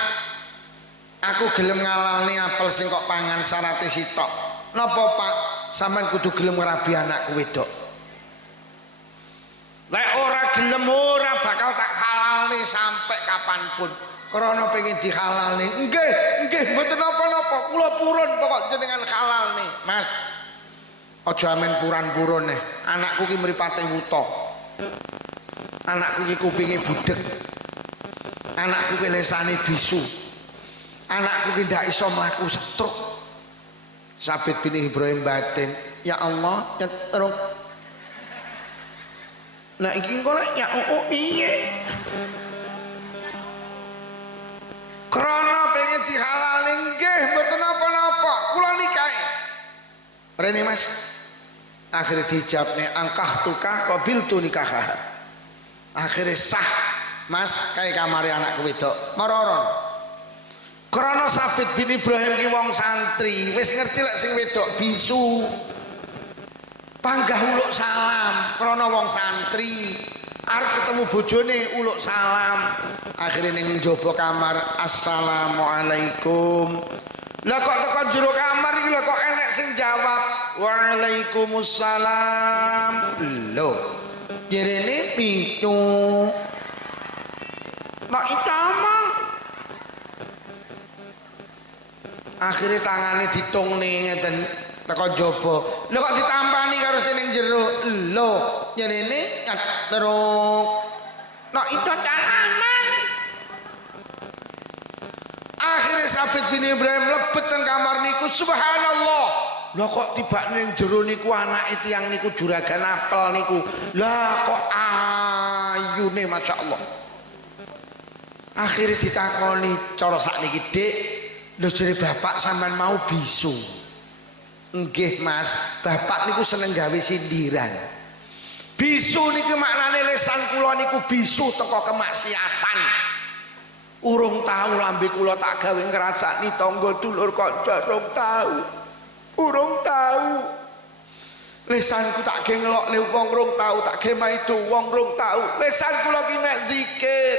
aku gelem ngalalne apel sing kok pangan syarate sitok napa Pak sampean kudu gelem ngrabi anakku wedok lek ora gelem ora bakal tak halalne sampai kapanpun krana pengen dihalalne nggih mboten napa-napa kula purun pokok jenengan halalne Mas aja amen puran-purun nih anakku ki mripate wuta anakku ki kupinge budhek anakku ki lesane bisu anakku ki ndak iso mlaku setruk Sabit bin Ibrahim batin ya Allah ya terus nah iki kok ya piye krana pengen dihalalne nggih mboten napa-napa kula nikahi rene Mas akhirnya dijawab nih angkah tukah kobil tu nikah akhirnya sah Mas kayak kamari anakku wedok mororon karena Sabit bin Ibrahim ki wong santri wis ngerti lek sing wedok bisu panggah uluk salam karena wong santri arep ketemu bojone uluk salam akhirnya ning njaba kamar assalamualaikum lah kok tekan jero kamar iki lho kok enek sing jawab waalaikumsalam lho jerene pitu nak itama akhirnya tangannya ditungne ngeten teko jaba lho kok ditampani karo sing ning jero lho jerene terus nak itu tangan akhirnya Sabit bin Ibrahim lebet teng kamar niku subhanallah lho kok tiba ning jero niku anake tiyang niku juragan apel niku lah kok ayune masyaallah akhirnya ditakoni cara sakniki Dik lho jere bapak sampean mau bisu nggih Mas bapak niku seneng gawe sindiran bisu niku maknane lesan kula niku bisu teko kemaksiatan urung tahu lambe kula tak gawe ngrasakni tangga dulur kanca urung tahu lesanku tak ge ngelokne wong urung tahu tak ge maido wong urung tahu lesan kula ki mek zikir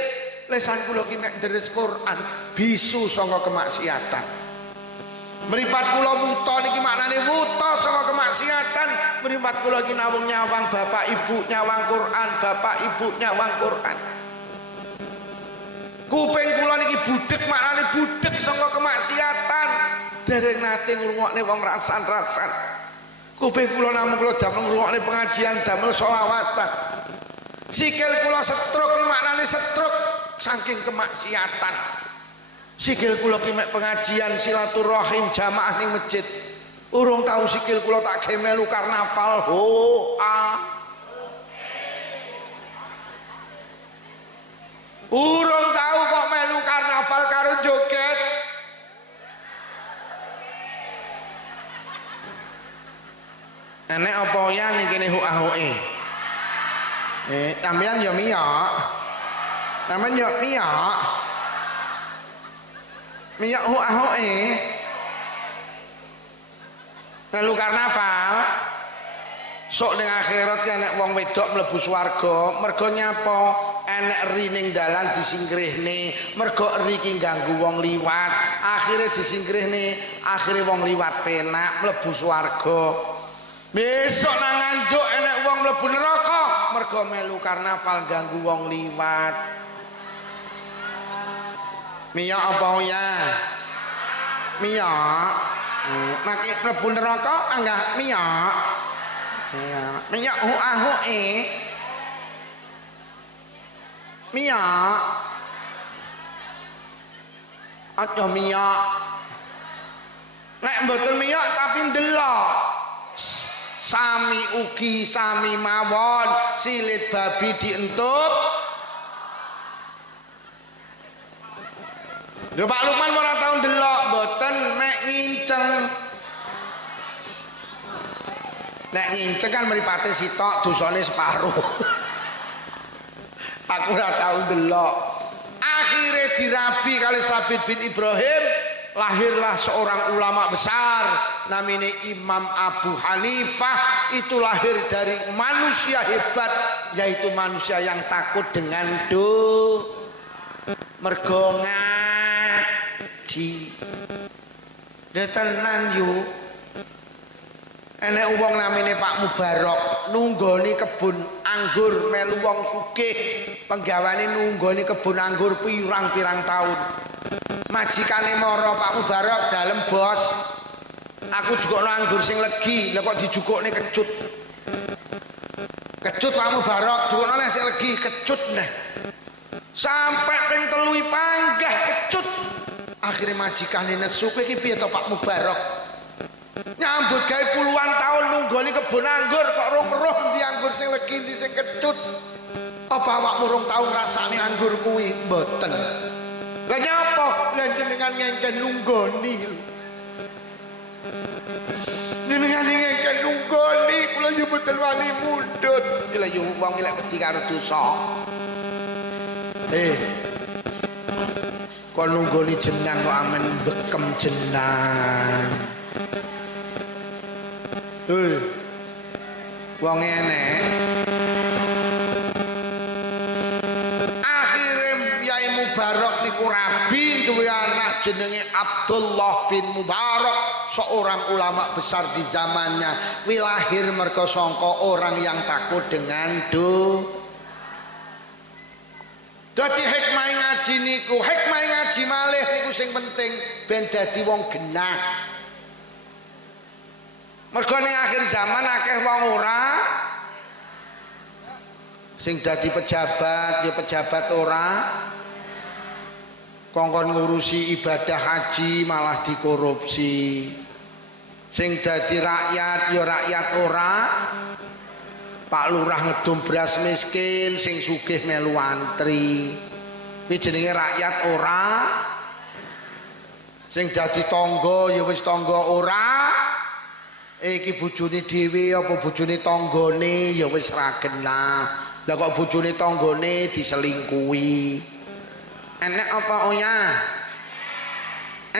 lesan kula ki mek deres Quran bisu saka kemaksiatan mripat kula wuta niki maknane wuta saka kemaksiatan mripat kula ki nawung nyawang bapak ibu nyawang Quran bapak ibu nyawang Quran kuping kula niki budhek maknane budhek saka kemaksiatan dereng nate ngrungokne wong rasan-rasan kuping kula namung kula damel ngrungokne pengajian damel sholawatan sikil kula setruk maknane setruk saking kemaksiatan sikil kula ki mek pengajian silaturahim jamaah ning masjid urung tahu sikil kula tak ge melu karnaval urung tahu kok melu karnaval karo joget enek apa ya ning kene hu-ahuke sampeyan yo miyok sampeyan yo miyok hu-ahuke melu karnaval sok ning akhirat enek wong wedok mlebu swarga mergo nyapa enek ri ning dalan disingkrihne mergo ri ki ganggu wong liwat akhire disingkrihne akhire wong liwat penak mlebu swarga besok nang Nganjuk enek wong mlebu neraka mergo melu karnaval ganggu wong liwat. Miyok apa ya? Miyok. Maki mlebu neraka anggah miyok. Miyok hu-ahu miyok. Aja miyok. Nek mboten miyok tapi ndelok. Sami ugi sami mawon silit babi dientut. Lho Pak Lukman ora tau ndelok mboten mek nginceng. Nek nginceng kan mripate sitok dosane separuh. Aku ora tau ndelok. Akhire dirabi kali Sabit bin Ibrahim, lahirlah seorang ulama besar namanya Imam Abu Hanifah. Itu lahir dari manusia hebat, yaitu manusia yang takut dengan mergo ngaji. Tenan yo. Enek wong namine Pak Mubarok nunggoni kebun anggur melu wong sugih, penggawane nunggoni kebun anggur pirang-pirang tahun. Majikane mara Pak Mubarok dalem bos. Aku jukukno anggur sing legi, lha kok dijukukne kecut. Kecut Pak Mubarok jukukno nek sing legi kecut neh. Sampai ping 3 panggah kecut. Akhire majikane nesu kowe iki piye to Pak Mubarok? Nyambut gawe puluhan tahun nunggoni kebun anggur kok roh-roh ndi anggur sing legi ndi sing kecut. Apa awakmu rong tau ngrasani anggur kuwi? Mboten. Lah nyapa? Lah jenengan ngengken nunggoni. Jenengan ngengken nunggoni, kula yo mboten wani mundhut. Lha yo wong lek wedi karo dosa. Kon nunggoni jenang kok amen bekem jenang. Wong enek. Akhire Yai Mubarok niku rabi duwe anak jenenge Abdullah bin Mubarak, seorang ulama besar di zamannya. Wi lahir mergo sangka orang yang takut dengan Dadi hikmah ngaji niku, hikmah ngaji malih niku sing penting ben dadi wong genah. Mergo ning akhir zaman akeh wong ora sing dadi pejabat ya pejabat ora, kongkon ngurusi ibadah haji malah dikorupsi. Sing dadi rakyat ya rakyat ora, Pak Lurah ngedum beras miskin, sing sugih melu antri. Kuwi jenenge rakyat ora. Sing dadi tangga ya wis tangga ora. Iki bojone dhewe apa bojone tanggane ya wis ra genah. Lah kok bojone tanggane diselingkuhi. Enek apa oya?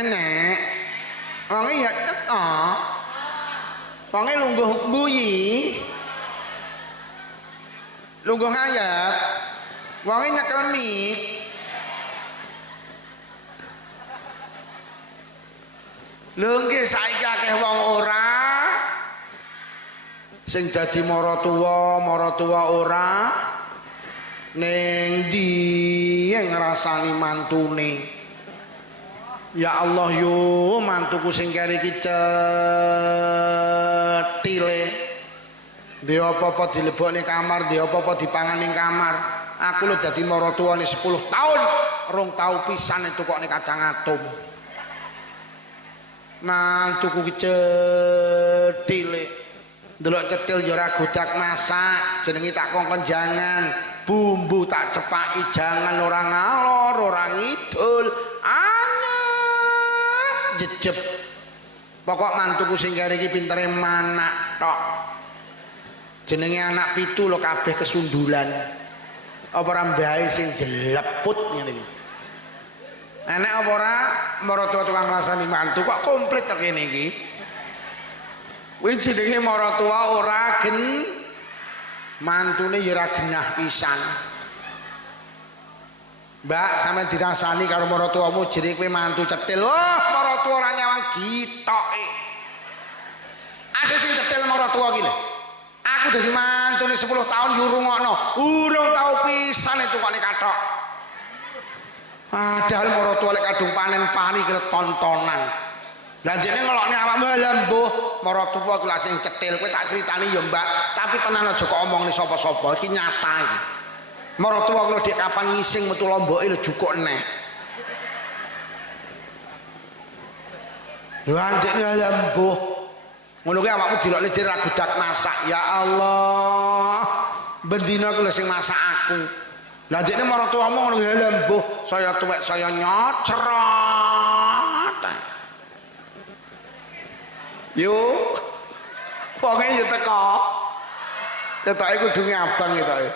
Enek. Wonge ya cetok. Wonge lungguh mbuyi. Lungguh ngayap. Wonge nyekel mik. Lho nggih saiki akeh wong ora sing dadi mara ora ning ndi ngrasani mantune. Ya Allah yo mantuku sing kere iki cetile. Dhe apa-apa dilebokne kamar, dhe apa-apa dipangan ning kamar. Aku lho dadi mara tuwane 10 tahun, rong tau pisan tukokne kacang atom. Mantuku ki cetile. Delok cetil ya ora godak masak, jenenge tak kongkon jangan. Bumbu tak cepaki jangan, ora ngalor, ora ngidul. Anyep jejeb. Pokok mantuku sing kare iki pintere manak tok. Jenenge anak 7 lho kabeh kesundulan. Apa ora mbahe sing jeleput ngene iki. Enek apa ora maratuwa tukang ngrasani mantu kok komplit tok kene iki. Kuwi jenenge maratuwa ora gen mantune ya ora genah pisan. Mbak sampean dirasani karo maratuwamu jenenge kowe mantu cetil. Oh, maratuwa ora nyawang gitoke. Asih sing cetil maratuwa ki lho. Aku dadi mantune 10 tahun yo rungokno urung tau pisan itu kok kathok padahal maratuwa lek kadung panen pari kira tontonan lah dene ngelokne awakmu lha mbuh maratuwa ku lak sing cetil kowe tak critani yo Mbak tapi tenan aja kok omongne sapa-sapa iki nyata iki maratuwa kula dik kapan ngising metu lomboke lho jukuk neh lho andekne lha mbuh ngono kuwi awakmu dilokne jere ra gudak masak ya Allah bendina aku lho sing masak aku lah dekne maratuwamu ngono kuwi lha mbuh saya tuwek saya nyocrot yo pokoke yo teko ketoke kudu ngabang ketoke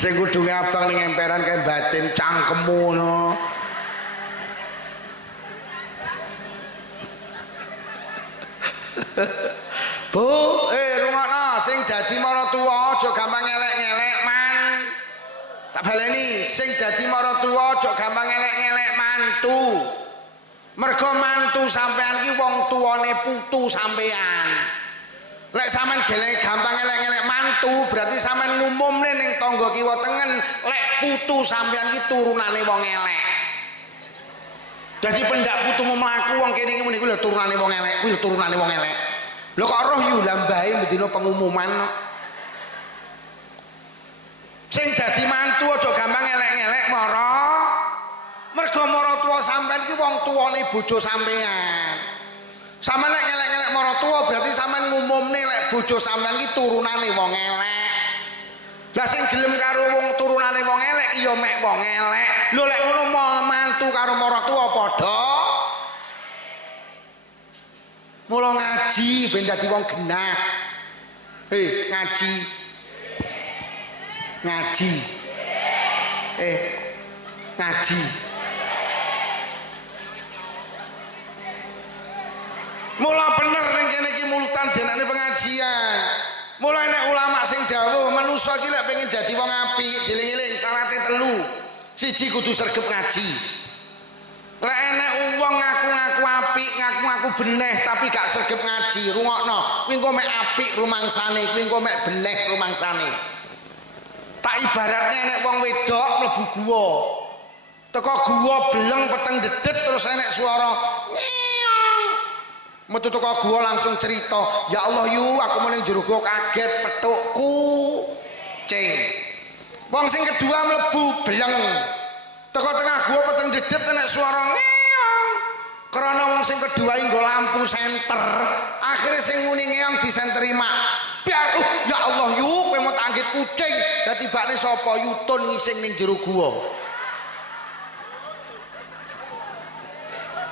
sing kudu ngabang ning emperan kae batin cangkemmu no Bu, rungokno sing dadi maratuwa aja gampang elek-elek man. Tak baleni sing dadi maratuwa aja gampang elek-elek mantu. Mergo mantu sampean iki wong tuane putu sampean. Lek sampean gelek gampang elek-elek mantu berarti sampean ngumumne ning tangga kiwa tengen lek putu sampean iki turunane wong elek. Dadi pendak putumu mlaku wong kene iki muni kuwi lho turunane wong elek, kuwi turunane wong elek. Lho kok roh yu lambahe mendina pengumuman. Sing dadi mantu aja gampang elek-elek mara. Mergo maratuwa sampean iki wong tuane bojo sampean. Sampeyan lek elek-elek maratuwa berarti sampean ngumumne lek bojo sampean iki turunane wong elek. Lah sing gelem karo wong turunane wong elek iya mek wong elek. Lho lek ngono mantu karo maratuwa padha. Mula ngaji ben dadi wong genah. Ngaji. Ngaji. Ngaji. Mula bener ning kene iki mulutan denane pengajian. Mula nek ulama sing dawuh manusa iki lek pengen dadi wong apik, dieling-eling syaraté 3. Siji kudu sregep ngaji. Lek enek wong ngaku-ngaku apik, ngaku-ngaku beneh tapi gak sregep ngaji, rungokno. Kuwi engko mek apik rumangsane, kuwi engko mek beneh rumangsane. Tak ibaratnya enek wong wedok mlebu guwa. Teko guwa beleng peteng dedet terus enek suara metu teko gua langsung cerita, ya Allah yu aku mau ning jero gua kaget petukku cing. Wong sing kedua mlebu beleng. Teko tengah gua peteng dedet enek suara ngeong. Karena wong sing kedua nggo lampu senter, akhirnya sing muni ngeong disenteri mak. Biar ya Allah yu kowe mau tanggit kucing. Lah tibane sapa yutun ngising ning jero gua.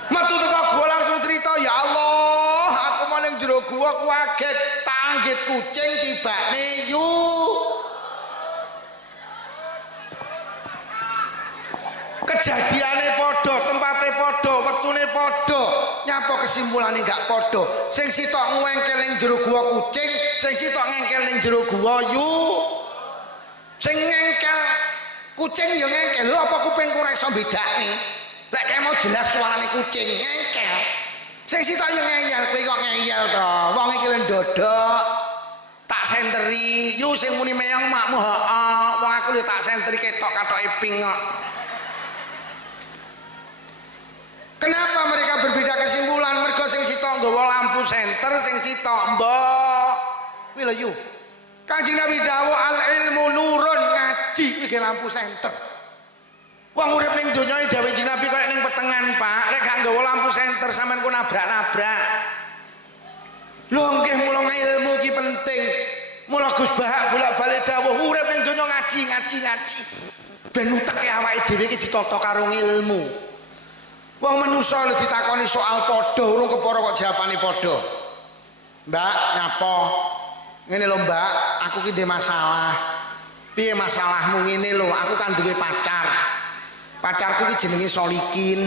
Metu teko gua langsung cerita, ya Allah aku mau ning jero gua kaget tanggit kucing tibane yu. Kejadiane padha, tempate padha, wektune padha, nyapa kesimpulane gak padha. Sing sitok ngengkel ning jero gua kucing, sing sitok ngengkel ning jero gua yu. Sing ngengkel kucing ya ngengkel. Lho apa kupingku ora iso bedakne? Lek kayak mau jelas suarane kucing ngengkel. Sing sitok yo ngeyel, kowe kok ngeyel to. Wong iki lho ndodok. Tak senteri, yu sing muni meong makmu heeh. Wong aku lho tak senteri ketok katoke ping kok. Kenapa mereka berbeda kesimpulan? Mergo sing sitok nggawa lampu senter, sing sitok mbok. Kuwi lho yu. Kanjeng Nabi dawuh al ilmu nurun, ngaji iki lampu senter. Wong urip ning donya iki dawuh Nabi koyo ning petengan, Pak. Lek gak nggawa lampu senter sampean ku nabrak-nabrak. Lho nggih mula ilmu iki penting. Mula Gus Bahak bolak-balik dawuh urip ning donya ngaji. Ben uteke awake dhewe iki ditata karo ilmu. Wong manusa lho ditakoni soal padha urung kepara kok jawabane padha. Mbak, nyapa? Ngene lho, Mbak, aku ki ndek masalah. Piye masalahmu ngene lho, aku kan duwe pacar. Pacarku ki jenenge Solikin.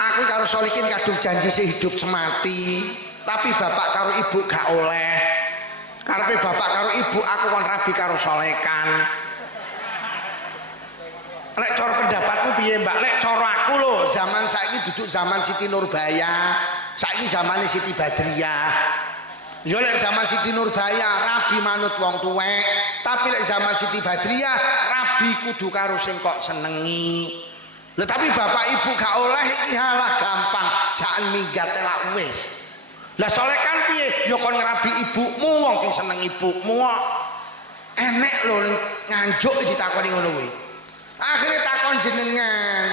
Aku karo Solikin kadung janji sehidup semati, tapi bapak karo ibu gak oleh. Karepe bapak karo ibu aku kon rabi karo Solekan. Lek cara pendapatmu piye Mbak? Lek cara aku lho, zaman saiki duduk zaman Siti Nurbaya, saiki zamane Siti Badriah. Ya lek zaman Siti Nurbaya rabi manut wong tuwek, tapi lek zaman Siti Badriah rabi kudu karo sing kok senengi. Lha tapi bapak ibu gak oleh iki halah gampang, jangan minggat lak wis. Lah soalnya kan piye? Ya kon ngrabi ibumu wong sing seneng ibumu kok. Enek lho nganjuk ditakoni ngono kuwi. Akhirnya takon jenengan.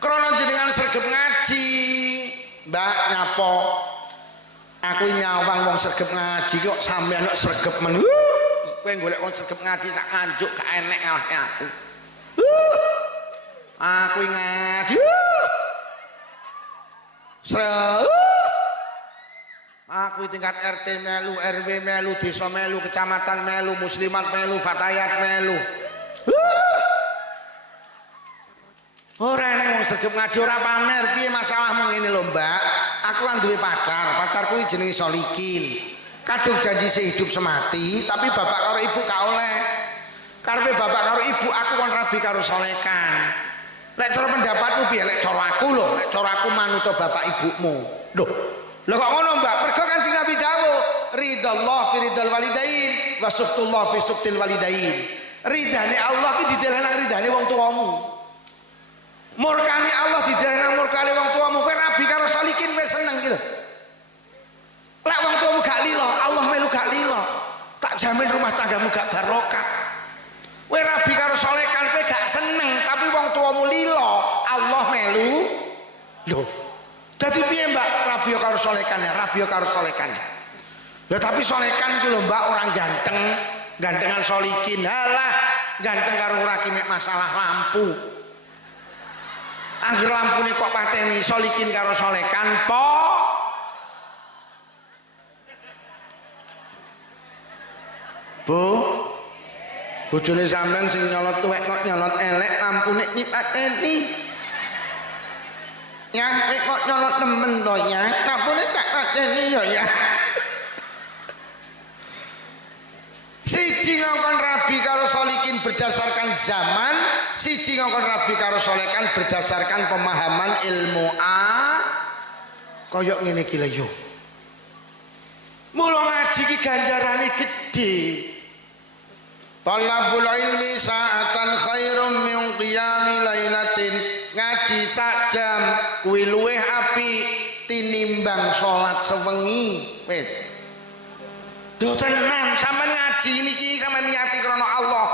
Krana jenengan sregep ngaji. Mbak nyapo? Aku nyawang wong sregep ngaji kok sampean kok sregep men. Kowe golek wong sregep ngaji sak nganjuk gak enek ngalahke aku. Aku ngaji. Aku tingkat RT melu, RW melu, desa melu, kecamatan melu, muslimat melu, fatayat melu. Ora enek wong sregep ngaji ora pamer. Piye masalahmu ngene lho, Mbak? Aku kan duwe pacar. Pacarku iki jenenge Solikin. Kadung janji sehidup semati, tapi bapak karo ibu gak oleh. Karepe bapak karo ibu aku kon rabi karo Solekan. Lek cara pendapatmu piye? Lek cara aku lho, lek cara aku manut bapak ibumu. Loh, lho kok ngono Mbak? Mergo kan sing Nabi dawuh, ridallah fi ridal walidain wa suftullah fi suftil walidain. Ridane Allah ki didelehna ridane wong tuamu. Murkane Allah didelehna murkane wong tuamu. Kowe rabi karo Solikin wis seneng gitu. Lek wong tuamu gak lilo, Allah melu gak lilo. Tak jamin rumah tanggamu gak barokah. Kowe rabi karo Solekan kowe gak seneng, tapi wong tuamu lilo, Allah melu. Loh. Jadi piye Mbak rabi karo Solekan ya? Rabi karo Solekan. Lah tapi Solekan ku lho Mbak orang ganteng, gantengan Solikin. Halah, ganteng karo ora ki mek masalah lampu. Akhir lampune kok pateni Solikin karo Solekan po. Bu, bojone sampean sing nyolot tuwek kok nyolot elek, lampune nyipateni. Ya, kok nyolot temen to ya, lampune tak pateni ya ya. Siji ngongkon rabi karo Solikin berdasarkan zaman, siji ngongkon rabi karo Solekan berdasarkan pemahaman ilmu koyok ngene iki lho yo. Mula ngaji ki ganjarane gedhe. Talabul ilmi sa'atan khairum min qiyami lailatin. Ngaji sak jam kuwi luwih apik tinimbang salat sewengi. Wis. Duh tenan sampean ngaji niki sampean niati krana Allah.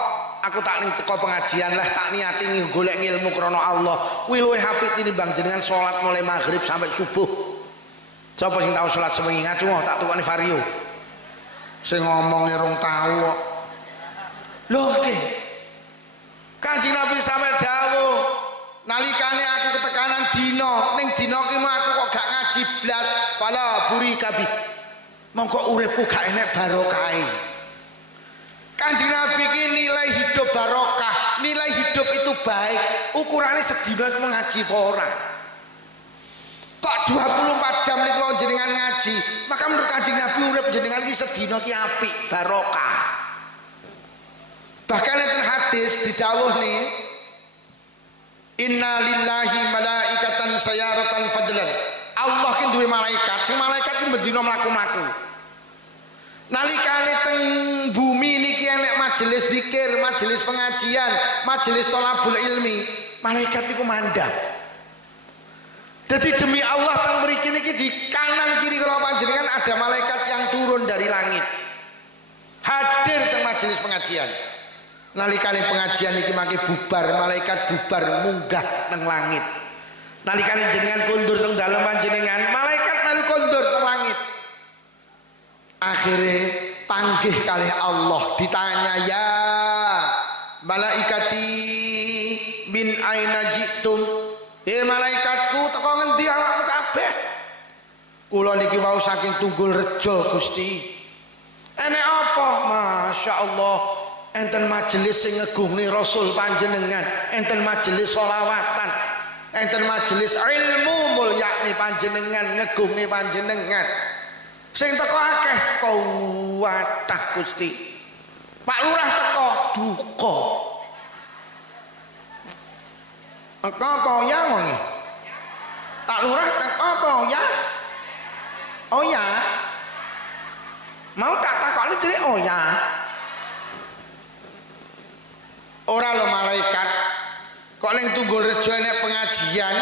Aku tak ning teko pengajian lah tak niati golek ilmu krana Allah. Kuwi luwih apik tinimbang jenengan salat mulai maghrib sampai subuh. Sapa sing tau salat sewengi ngacu tak tukane vario. Sing ngomonge rong tau kok. Lho nggih. Kanjeng Nabi sampe dawuh nalikane aku ketekanan dina ning dina ki aku kok gak ngaji blas pala buri kabih. Mongko uripku gak enek barokahe. Kanjeng Nabi ki nilai hidup barokah, nilai hidup itu baik. Ukurane sedina mengaji apa ora? Kok 24 jam niku jenengan ngaji, maka menurut Kanjeng Nabi urip jenengan ki sedina ki apik, barokah. Bahkan enten hadis didhawuh nih, inna lillahi malaikatan sayaratan fadlan. Allah ki duwe malaikat, sing malaikat ki bendina mlaku-mlaku. Nalikane teng bumi niki enek majelis zikir, majelis pengajian, majelis thalabul ilmi, malaikat niku mandhap. Jadi demi Allah teng mriki niki di kanan kiri kula panjenengan ada malaikat yang turun dari langit. Hadir teng majelis pengajian. Nalikane pengajian niki mangke bubar, malaikat bubar munggah teng langit. Nalikane jenengan kondur teng dalem panjenengan, malaikat melu kondur teng langit. Akhirnya panggih kalih Allah ditanya ya malaikati min aina jitum. Malaikatku teko ngendi awakmu kabeh? Kula niki wau saking Tunggul Rejo Gusti. Enek apa? Masya Allah. Enten majelis sing ngegungne Rasul panjenengan, enten majelis sholawatan, enten majelis ilmu mulyakne panjenengan, ngegungne panjenengan. Sing teko akeh kuwatah Gusti. Pak Lurah teko duka. apa ya wonge tak lurah apa ya oh ya mau tak takoni dhewe oh ya ora lo malaikat kok ning Tunggalrejo enek pengajian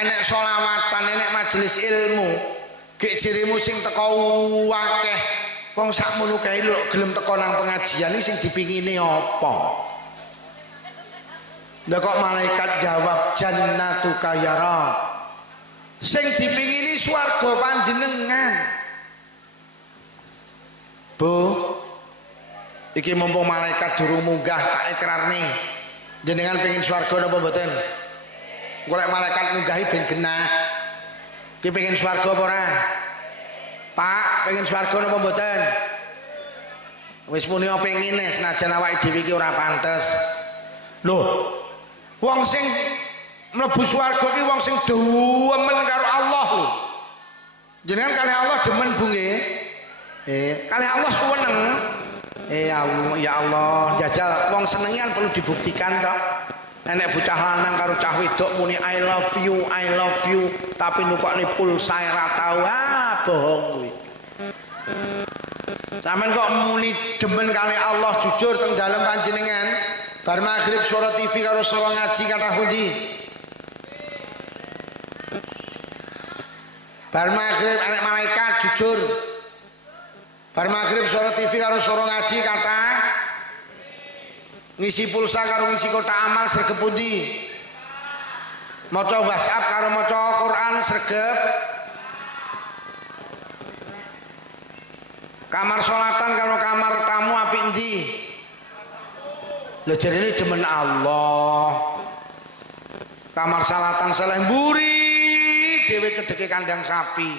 enek sholawatan enek majelis ilmu gek jirimu sing teko akeh wong sakmono kae lho gelem teko nang pengajian iki sing dipingine apa lha kok malaikat jawab jannatuka ya Rabb sing dipingini swarga panjenengan Bu iki mumpung malaikat durung munggah tak ikrarne jenengan pengen swarga napa mboten golek malaikat munggahi ben genah ki pengen swarga apa ora Pak pengen swarga napa mboten wis muni pengine senajan awake dhewe iki ora pantes lho wong sing mlebu swarga ki wong sing demen karo Allah lho jenengan kalih Allah demen Bu nggih kalih Allah suweneng ya Allah jajal wong senengian perlu dibuktikan tok nenek bocah lanang karo cah wedok muni I love you tapi nukokne pulsa ora tau bohong kuwi sampean kok muni demen kali Allah jujur teng dalem panjenengan bar maghrib suara TV karo suara ngaji kata pundi bar maghrib anak malaikat jujur bar maghrib suara TV karo suara ngaji kata ngisi pulsa karo ngisi kotak amal sregep pundi maca WhatsApp karo maca Quran sregep kamar sholatan karo kamar tamu apik endi lho jarene demen Allah kamar salatan saleh mburi dhewe kedeke kandang sapi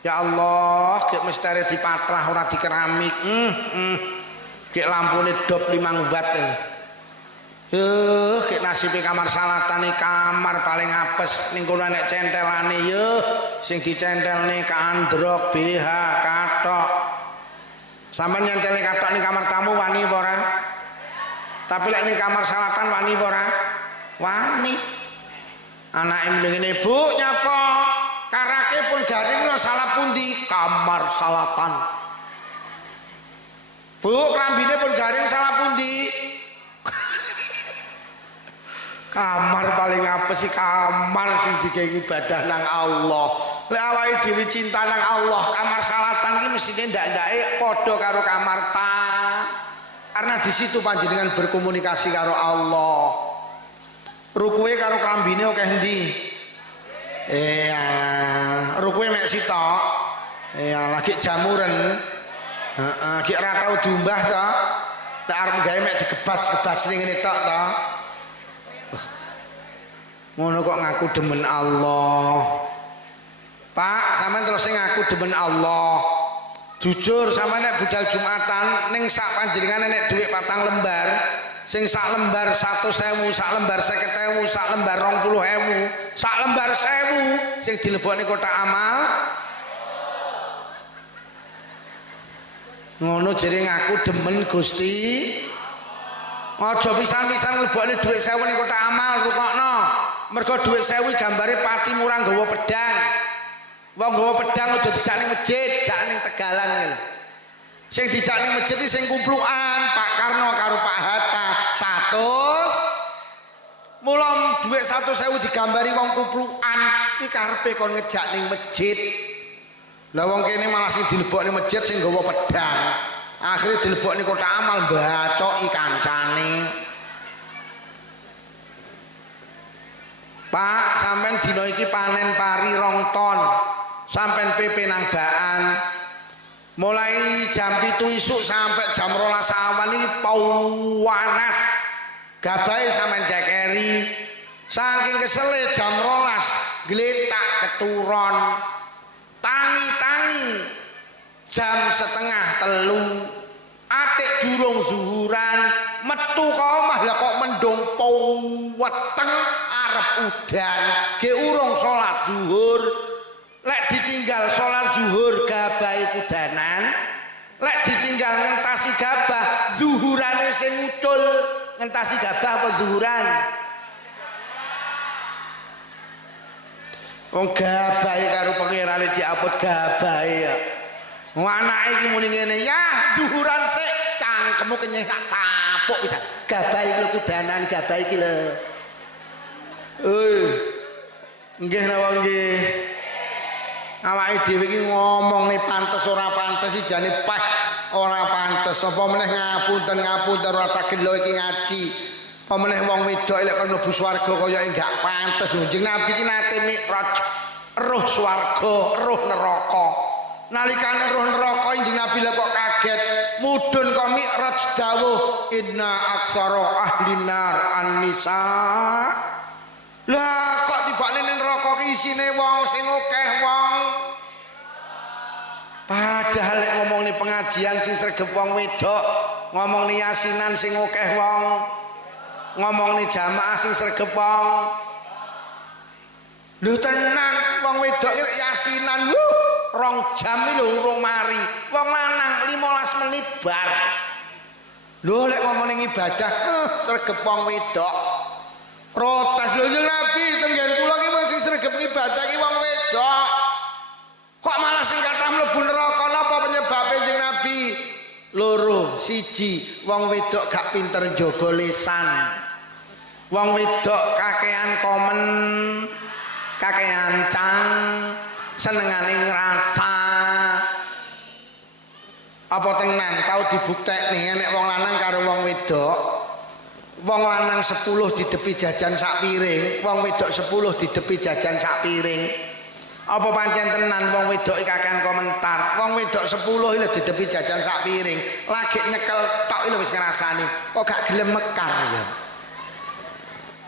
ya Allah gek misteri dipatrah ora dikeramik gek lampune dop 5 watt gek nasibe kamar salatane kamar paling apes ning kono nek centelane sing dicentelne kandrok BH kathok sampeyan nyentele kathok ning kamar tamu wani apa ora tapi lek ning kamar salatan wani apa ora wani anake mrene Bu nyapa karake pun garing lho salah pundi kamar salatan Bu klambine pun garing salah pundi kamar paling apa sih kamar sing digawe ibadah nang Allah lek awake dhewe cinta nang Allah kamar salatan ki mestine ndak-ndake padha karo kamar ta karena di situ panjenengan berkomunikasi karo Allah rukuhe karo klambine akeh endi rukuhe mek sitok lagi jamuren gek ora tau diumbah to nek arep gawe mek digebas-gebas ning ngene tok to ngono kok ngaku demen Allah Pak sampean terus ngaku demen Allah jujur sampean nek budal Jumatan ning sak panjenengan nek dhuwit 4 lembar sing sak lembar 100.000 sak lembar 50.000 sak lembar 20.000 sak lembar 1.000 sing dilebokne kotak amal ngono jere ngaku demen Gusti aja pisan-pisan mlebokne dhuwit 1.000 ning kotak amal rukokno mergo dhuwit 1.000 gambare pati murah nggawa pedang wong nggawa pedang aja dijak ning masjid jak ning Tegalan lho sing dijak ning masjid iki sing kumplukan Pak Karno karo Pak Hatta 100 mulai dhuwit 100.000 digambari wong kumplukan iki karepe kon ngejak ning masjid lah wong kene malah sing dilebokne masjid sing nggawa pedang akhirnya dilebokne kotak amal bacoki kancane Pak sampean dina iki panen pari 2 ton sampean PP nang Baan mulai jam 7 isuk sampai jam 12 awan iki panas gabahe sampean jekeri saking kesele jam 12 gletak keturon tangi-tangi jam 2:30 atik durung zuhuran metu ka omah lah kok mendung weteng arep udan ge urung salat zuhur lek ditinggal salat zuhur gabah udanan lek ditinggal ngentasi gabah zuhurane sing ucul ngentasi gabah apa zuhuran Wong gabahe karo pangerane diapot gabahe ya. Wong anake iki muni ngene, "Ya, zuhuran sik, cangkemmu kenyek tak tapuk pisan." Gabahe iki lho kudanan, gabahe iki lho. Nggih napa nggih. Awake dhewe iki ngomong nih pantes ora pantes iki jane pah ora pantes. Apa meneh ngapunten ora saged lho iki ngaji. Apa meneh wong wedok lek kon mlebu swarga kaya enggak pantes lho. Jeneng Nabi iki nate mikraj roh swarga, roh neraka. Nalikane roh neraka Kanjeng Nabi lek kok kaget, mudhun kok mikraj dawuh inna aksara ahlinar an-nisa. Lah kok tibane ning neraka ki isine wong sing akeh wong. Padahal lek ngomong nih pengajian sing sregep wong wedok, ngomong nih yasinan sing akeh wong. Ngomong nih jamaah sing sregep wong. Lho tenan wong wedok lek yasinan 2 jam lho urung mari. Wong lanang 15 menit bar. Lho lek ngomong ning ibadah sregep wong wedok. Protes lho Nabi tenggen kula ki wong sing sregep ibadah ki wong wedok. Kok malah sing kathah mlebu neraka napa penyebabe Kanjeng Nabi? Loro, siji wong wedok gak pinter njaga lisan. Wong wedok kakean komen, kakean cang, senengane ngrasa. Apa tenan tau dibuktekne nek wong lanang karo wong wedok? Wong lanang 10 didepi jajan sak piring, wong wedok 10 didepi jajan sak piring. Apa pancen tenan wong wedok iki kakean komentar. Wong wedok 10 lho didepi jajan sak piring, lagi nyekel tok lho wis ngrasani. Kok gak gelem mekar ya.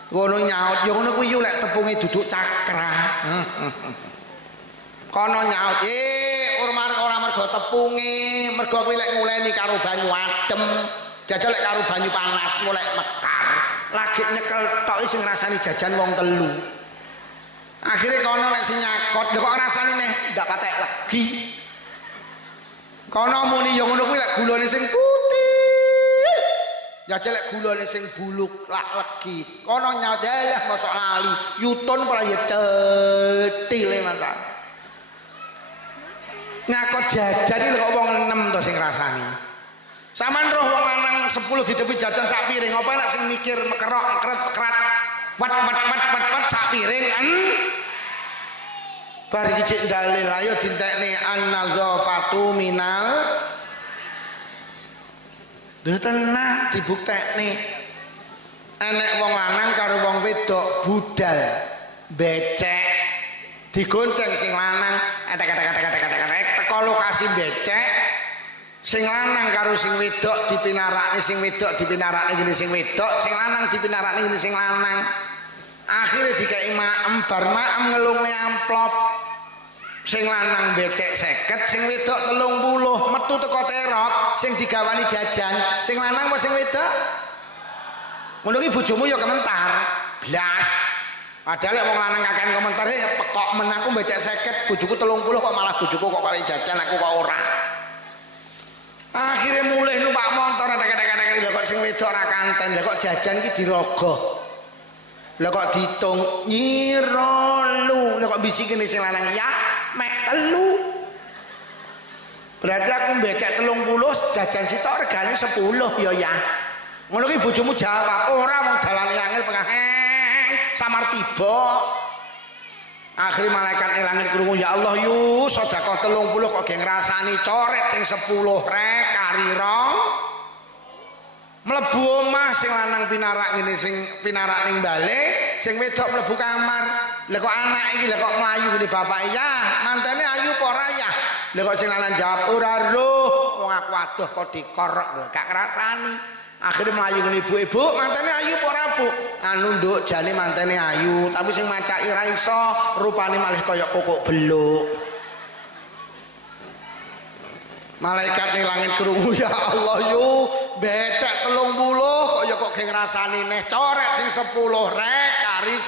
Ngono nyaut, ya ngono kuwi lek tepunge duduk cakra. Kono nyaut, ora mergo tepunge, mergo kuwi lek nguleni karo banyu adem. Jajal lek karo banyu panas mulai mekar. Lagi nyekel tok sing ngrasani jajan wong telu. Akhirnya kono lek sing nyakot, lho kok ngrasani neh ndak patek legi. Kono muni ya ngono kuwi lek gulane sing putih. Jajal lek gulane sing buluk lak legi. Kono nyaut lah mosok lali, yutun ora ya cetile masa. Nyakot jajan iki lho kok wong 6 to sing ngrasani. Saman roh wong lanang 10 didepi jajan sak piring, apa nek sing mikir mekerok kret wat sak piring bar iki cek dalil ayo dintekne an-nazafatu minal. Lho tenan dibuktekne enek wong lanang karo wong wedok budal becek digonceng sing lanang teko lokasi becek. Sing lanang karo sing wedok dipinarakne sing wedok dipinarakne ngene sing wedok, sing lanang dipinarakne ngene sing lanang. Akhire dikeki maem bar maem ngelungne amplop. Sing lanang becek 50, sing wedok 30, metu teko terok sing digawani jajan, sing lanang apa sing wedok? Ngono ki bojomu ya komentar. Blas. Padahal wong lanang kakean komentar pekok men aku becek 50, bojoku 30 kok malah bojoku kok kali jajan aku kok ora. Akhirnya mulai numpak motor kadang-kadang lho kok sing wedok ora kanten, lho kok jajan iki dirogoh. Lho kok diitung nyiro lu, lho kok bisikine sing lanang ya mek 3. Berarti aku mbekek 30 jajan sitok regane 10 ya. Ngono ki bojomu jawab, ora wong dalane angel pengaheng samar tiba. Akhirnya malaikat langit krungu, ya Allah yu sedekah 30 kok geng ngrasani coret sing 10 rek kari rong. Mlebu omah sing lanang pinarak ngene sing pinarak ning balik, sing wedok mlebu kamar. Lah kok anak iki lah kok mlayu ngene bapak ya, mantene ayu apa ora ya? Lah kok sing lanang jawab ora roh, wong aku adoh kok dikorok lho, gak ngrasani. Akhirnya melayu ngene ibu-ibu, mantene ayu apa ora Bu? Anu nduk jane mantene ayu, tapi sing macaki ra iso, rupane malih kaya kokok beluk. Malaikat ning langit krungu, ya Allah yu, becek 30 kok ya kok geng rasani neh coret sing 10 rek kari 10.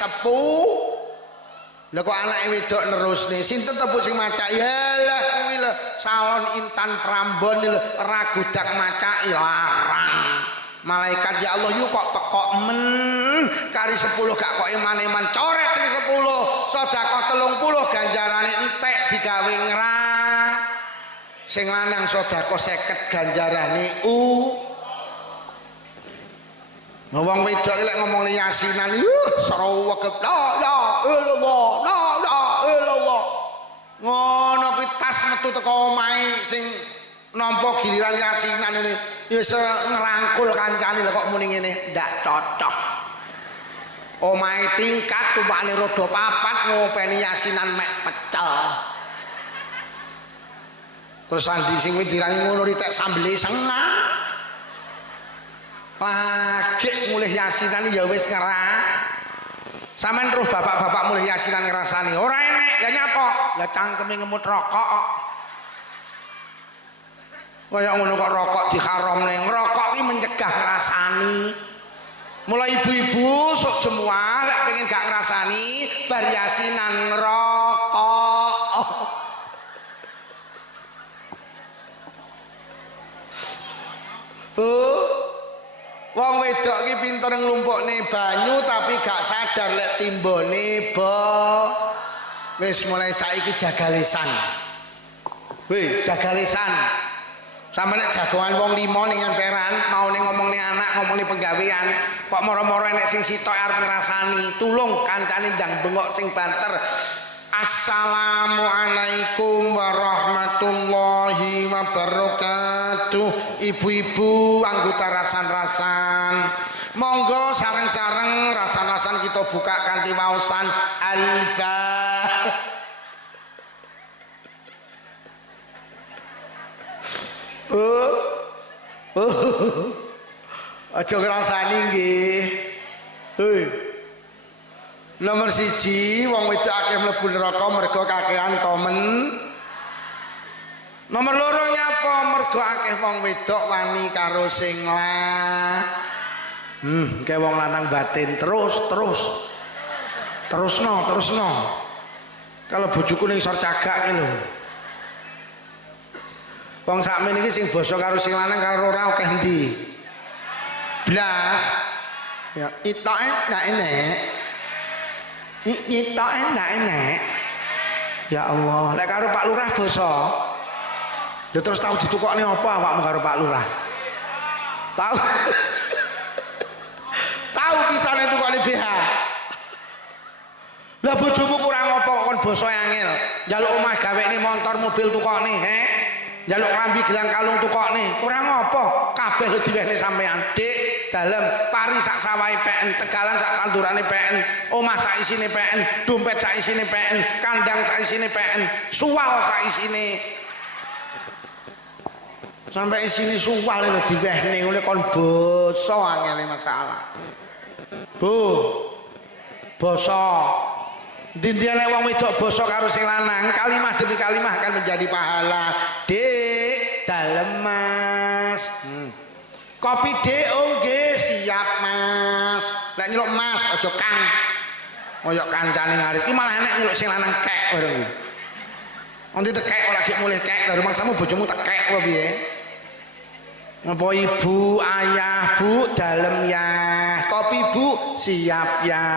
Lah kok anake wedok nerusne, sinten to Bu sing macaki? Yalah kuwi lho, salon Intan Prambon lho, ragudak macaki larang. malaikat ya Allah yuk kok tekok men kari 10 gak kok iman-iman coret sing 10 sedekah 30 ganjarane entek digawe ngrah sing lanang sedekah 50 ganjarane wong wedok lek ngomong yasinan saraweg la ilallah la ilallah ngono kuwi tas metu teko omahe sing nampa giliran yasinan ini wis ngerangkul kancane lho kok muni ngene ndak cocok omahe tingkat tumpakane rodo papat ngopeni yasinan mek pecel terus sandi sing wis dirangi ngono ritek sambele sengah lagi mulih yasinan ya wis ngerah sampean terus bapak-bapak mulih yasinan ngrasani ora enek lah nyapa lah cangkeme ngemut rokok kaya ngono kok rokok diharamne ngrokok iki mencegah ngrasani mulai ibu-ibu sok semua lek pengen gak ngrasani bar yasinan ngrokok wong wedok iki pinter nglumpukne banyu tapi gak sadar lek timbone wis mulai saiki jagalesan jagalesan sampe nek jagoan wong 5 ning emperan mau ning ngomongne anak ngomongne penggawean kok moro-moro enek sing sitok arep ngrasani tulung kancane ndang bengok sing banter Assalamualaikum warahmatullahi wabarakatuh ibu-ibu anggota rasan-rasan monggo sareng-sareng rasan-rasan kita buka kanthi waosan Al-Fatihah aja ngrasani nggih. Nomor 1 wong wedok akeh mlebu neraka mergo kakehan komen. Nomor 2 nyapa mergo akeh wong wedok wani karo sing lah. Kayak wong lanang batin terusno. Kalau bojoku ning isor cagak ki lho. Wong sakmen iki sing basa karo sing lanang karo ora akeh ndi. Blas. Ya itoke gak enek. Itoke gak enek. Ya Allah, lek karo Pak Lurah basa. Lha terus tau ditukokne apa awakmu karo Pak Lurah? Tahu. Tahu pisane tukokne BH. Lah bojomu kurang apa kon basa angel. Njaluk omah gawekne motor mobil tukokne, njaluk klambi gelang kalung tukokne. Kurang apa? Kabeh diwehne sampean. Dik, dalem pari sak sawahe PN, tegalan sak tandurane PN, omah sak isine PN, dompet sak isine PN, kandang sak isine PN, suwal sak isine. Sampai isine suwal lho diwehne ngene kon basa angele masalah. Bu. Basa dindiane wong wedok basa karo sing lanang kalimah demi kalimah akan menjadi pahala. Dik, dalem Mas. Kopi Dik nggih siap Mas. Lek nyeluk Mas aja Kang. Kaya kancane ngarep iki malah enek nyeluk sing lanang kek bareng kuwi. Nanti tekek ora lagi mulih kek dari mangsamu bojomu tekek apa piye? Ngapa ibu, ayah, bu, dalem ya. Kopi bu, siap ya.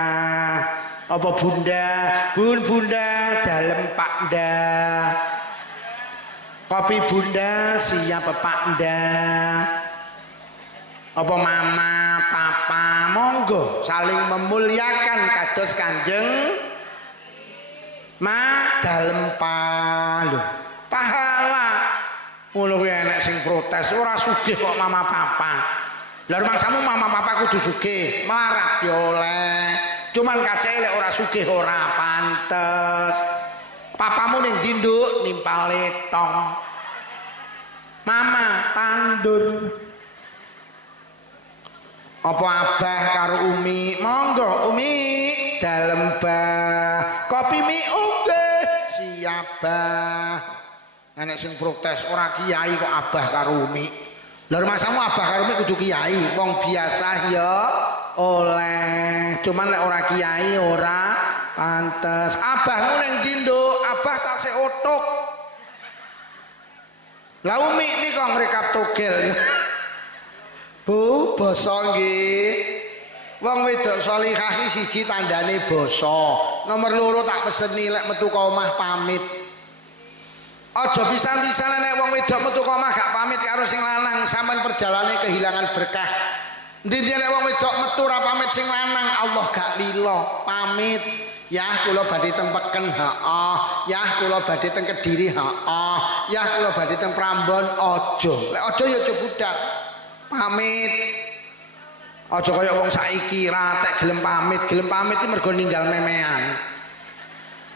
Apa bunda, bunda, dalem pak da. Kopi bunda, siap pak da. Apa mama, papa, monggo saling memuliakan kados Kanjeng dalem palu. Pahala. Ngono kuwi enek sing protes, ora sugih kok mama papa. Lah rumangsamu mama papa kudu sugih, melarat yo oleh. Cuman kacake lek ora sugih ora pantes. Papamu ning dinduk nimpal letong. Mama tandur. Apa abah karo Umi? Monggo Umi dalem bah. Kopi mi nggih siap bah. Enek sing protes ora kiai kok abah karo Umi. Lha rumahmu abah karo Umi kudu kiai, wong biasa ya oleh. Cuman lek ora kiai ora pantes. Abahmu ning dinduk, abah tasih otuk. Lah Umi iki kok ngrekap togel. Bu, basa nggih. Wong wedok salihah iki siji tandane basa. Nomor loro tak peseni lek metu ka omah pamit. Aja pisan-pisan nek wong wedok metu ka omah gak pamit karo sing lanang, sampean perjalane kehilangan berkah. Endi nek wong wedok metu ra pamit sing lanang, Allah gak lilo. Pamit. Ya kula badhe teng Peken, heeh. Ya kula badhe teng Kediri, heeh. Ya kula badhe teng Prambon, aja. Lek aja ya aja budal. Pamit. Aja kaya wong saiki ra tek gelem pamit iki mergo ninggal memean.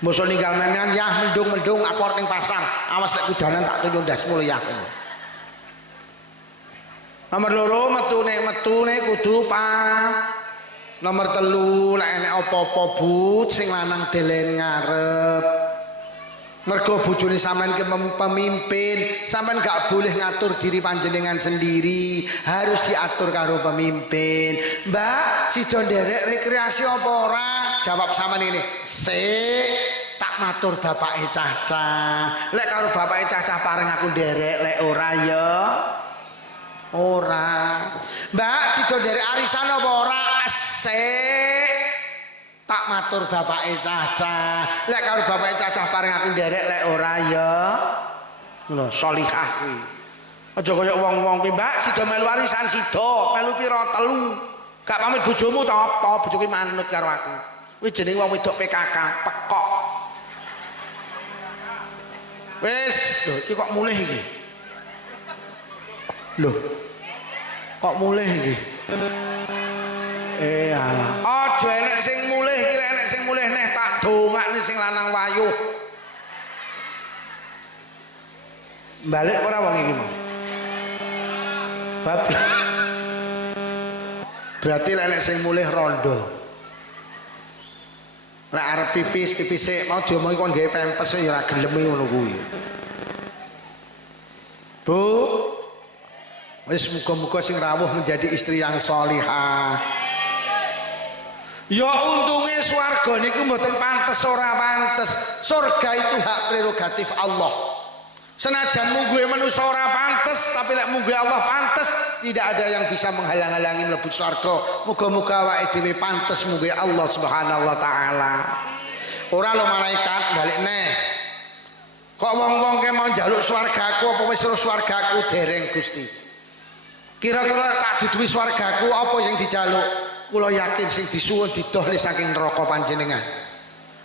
Mosok ninggal memean ya mendung-mendung aku arep ning pasar, awas lek kudanan tak tunjuk ndasmu ya. Nomor loro metune kudu Nomor telu lek enek apa-apa but sing lanang delen ngarep. Mergo bojone sampean ke pemimpin, sampean gak boleh ngatur diri panjenengan sendiri, harus diatur karo pemimpin. Mbak, sida nderek rekreasi apa ora? Jawab sampean ini, "Sik, tak matur bapake Cacah. Lek karo bapake Cacah pareng aku nderek, lek ora ya ora." Mbak, sida nderek arisan apa ora? Sik, tak matur bapake Cacah. Lek karo bapake Cacah paring aku nderek lek ora ya. Lho, salihah kuwi. Aja kaya wong-wong kuwi, Mbak, sida melu warisan sida, melu pira 3. Gak pamit bojomu ta apa? Bojoku manut karo aku. Kuwi jenenge wong wedok PKK, pekok. Wis, lho iki kok mulih iki. Lho. Kok mulih iki? Alah. Aja enek sing mulih iki, enek sing mulih neh tak dongakne sing lanang wayuh. Balik ora wong iki mau. Bablas. Berarti enek sing mulih rondo. Lek arep pipis sik mau diomongi kon gawe pempes ya ora gelem ngono kuwi. Bu, wis muga-muga sing rawuh menjadi istri yang sholihah. Ya untungnya swarga niku mboten pantes ora pantes. Surga itu hak prerogatif Allah. Senajan mungguhe manusa ora pantes, tapi lek mungguhe Allah pantes, tidak ada yang bisa menghalang-halangi mlebu swarga. Muga-muga awake dhewe pantes mungguhe Allah Subhanahu wa taala. Ora lo malaikat balik neh. Kok wong-wong ke mau njaluk swargaku apa wis terus swargaku dereng Gusti. Kira-kira tak duduhi swargaku apa yang dijaluk? Kula yakin sing disuwun didohne saking neraka panjenengan.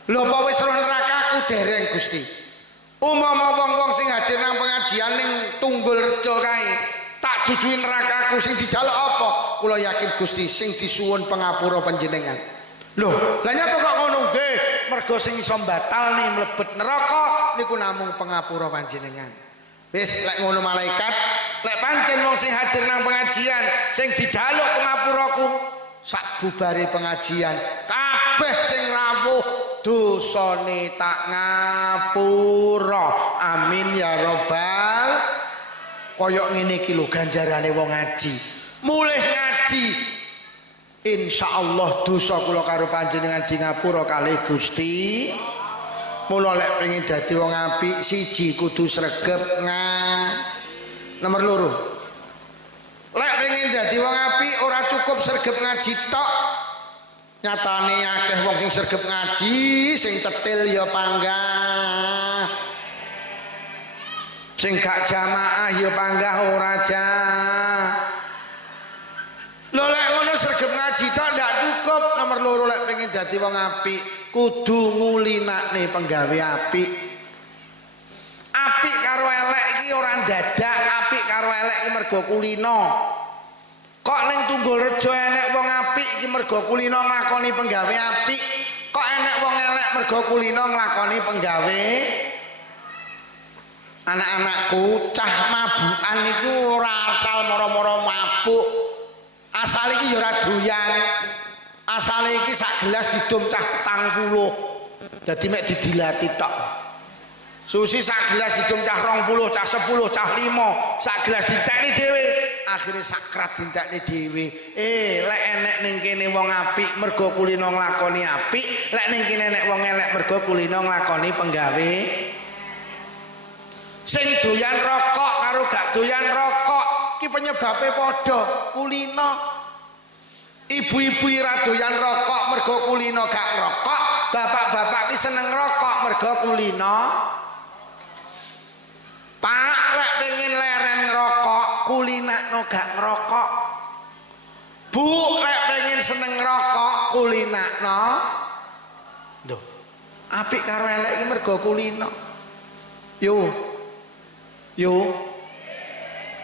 Lho apa wis roh nerakaku dereng Gusti. Umpama wong-wong sing hadir nang pengajian ning Tunggul Rejo kae, tak duduhi nerakaku sing dijaluk apa? Kula yakin Gusti sing disuwun pangapura panjenengan. Lho, lha nyapa kok ngono nggih? Mergo sing iso batalne mlebet neraka niku namung pangapura panjenengan. Wis lek ngono malaikat, lek pancen wong sing hadir nang pengajian sing dijaluk pangapuraku sak bubare pengajian kabeh sing rawuh dosane tak ngapura, amin ya robbal. Koyok ngene iki lho ganjarane wong ngaji, mulih ngaji insyaallah dosa kula karo panjenengan di ngapura kalih Gusti. Mula lek pengen dadi wong apik siji kudu sregep nomor loro. Lek pengen dadi wong apik ora cukup sregep ngaji tok. Nyatane akeh wong sing sregep ngaji, sing cetil ya panggah. Sing gak jamaah ya panggah ora Lho lek ngono sregep ngaji tok ndak cukup. Nomor loro lek pengen dadi wong apik kudu ngulinakne penggawe apik. Apik karo elek iki ora dadak, apik karo elek iki mergo kulino. Kok ning Tunggul Rejo enek wong apik iki mergo kulino nglakoni penggawe apik. Kok enek wong elek mergo kulino nglakoni penggawe. Anak-anakku cah mabukan iku ora asal moro-moro mabuk. Asal iki ya ora doyan. Asal iki sak gelas didum cah 40. Dadi mek didilati tok. Susi sak gelas didum cah 20, cah 10, cah 5, sak gelas ditekni dhewe. Akhire sakrat dintekne dhewe. Lek enek ning kene wong apik mergo kulino nglakoni apik, lek ning kene enek wong elek mergo kulino nglakoni penggawe. Sing doyan rokok karo gak doyan rokok ki penyebabnya padha kulino. Ibu-ibu ora doyan rokok mergo kulino gak rokok, bapak-bapak ki seneng rokok mergo kulino. Pak lek pengen leren ngerokok kulinakno gak ngerokok. Bu lek pengen seneng ngerokok kulinakno. Duh, apik karo elek iki mergo kulino. Yo.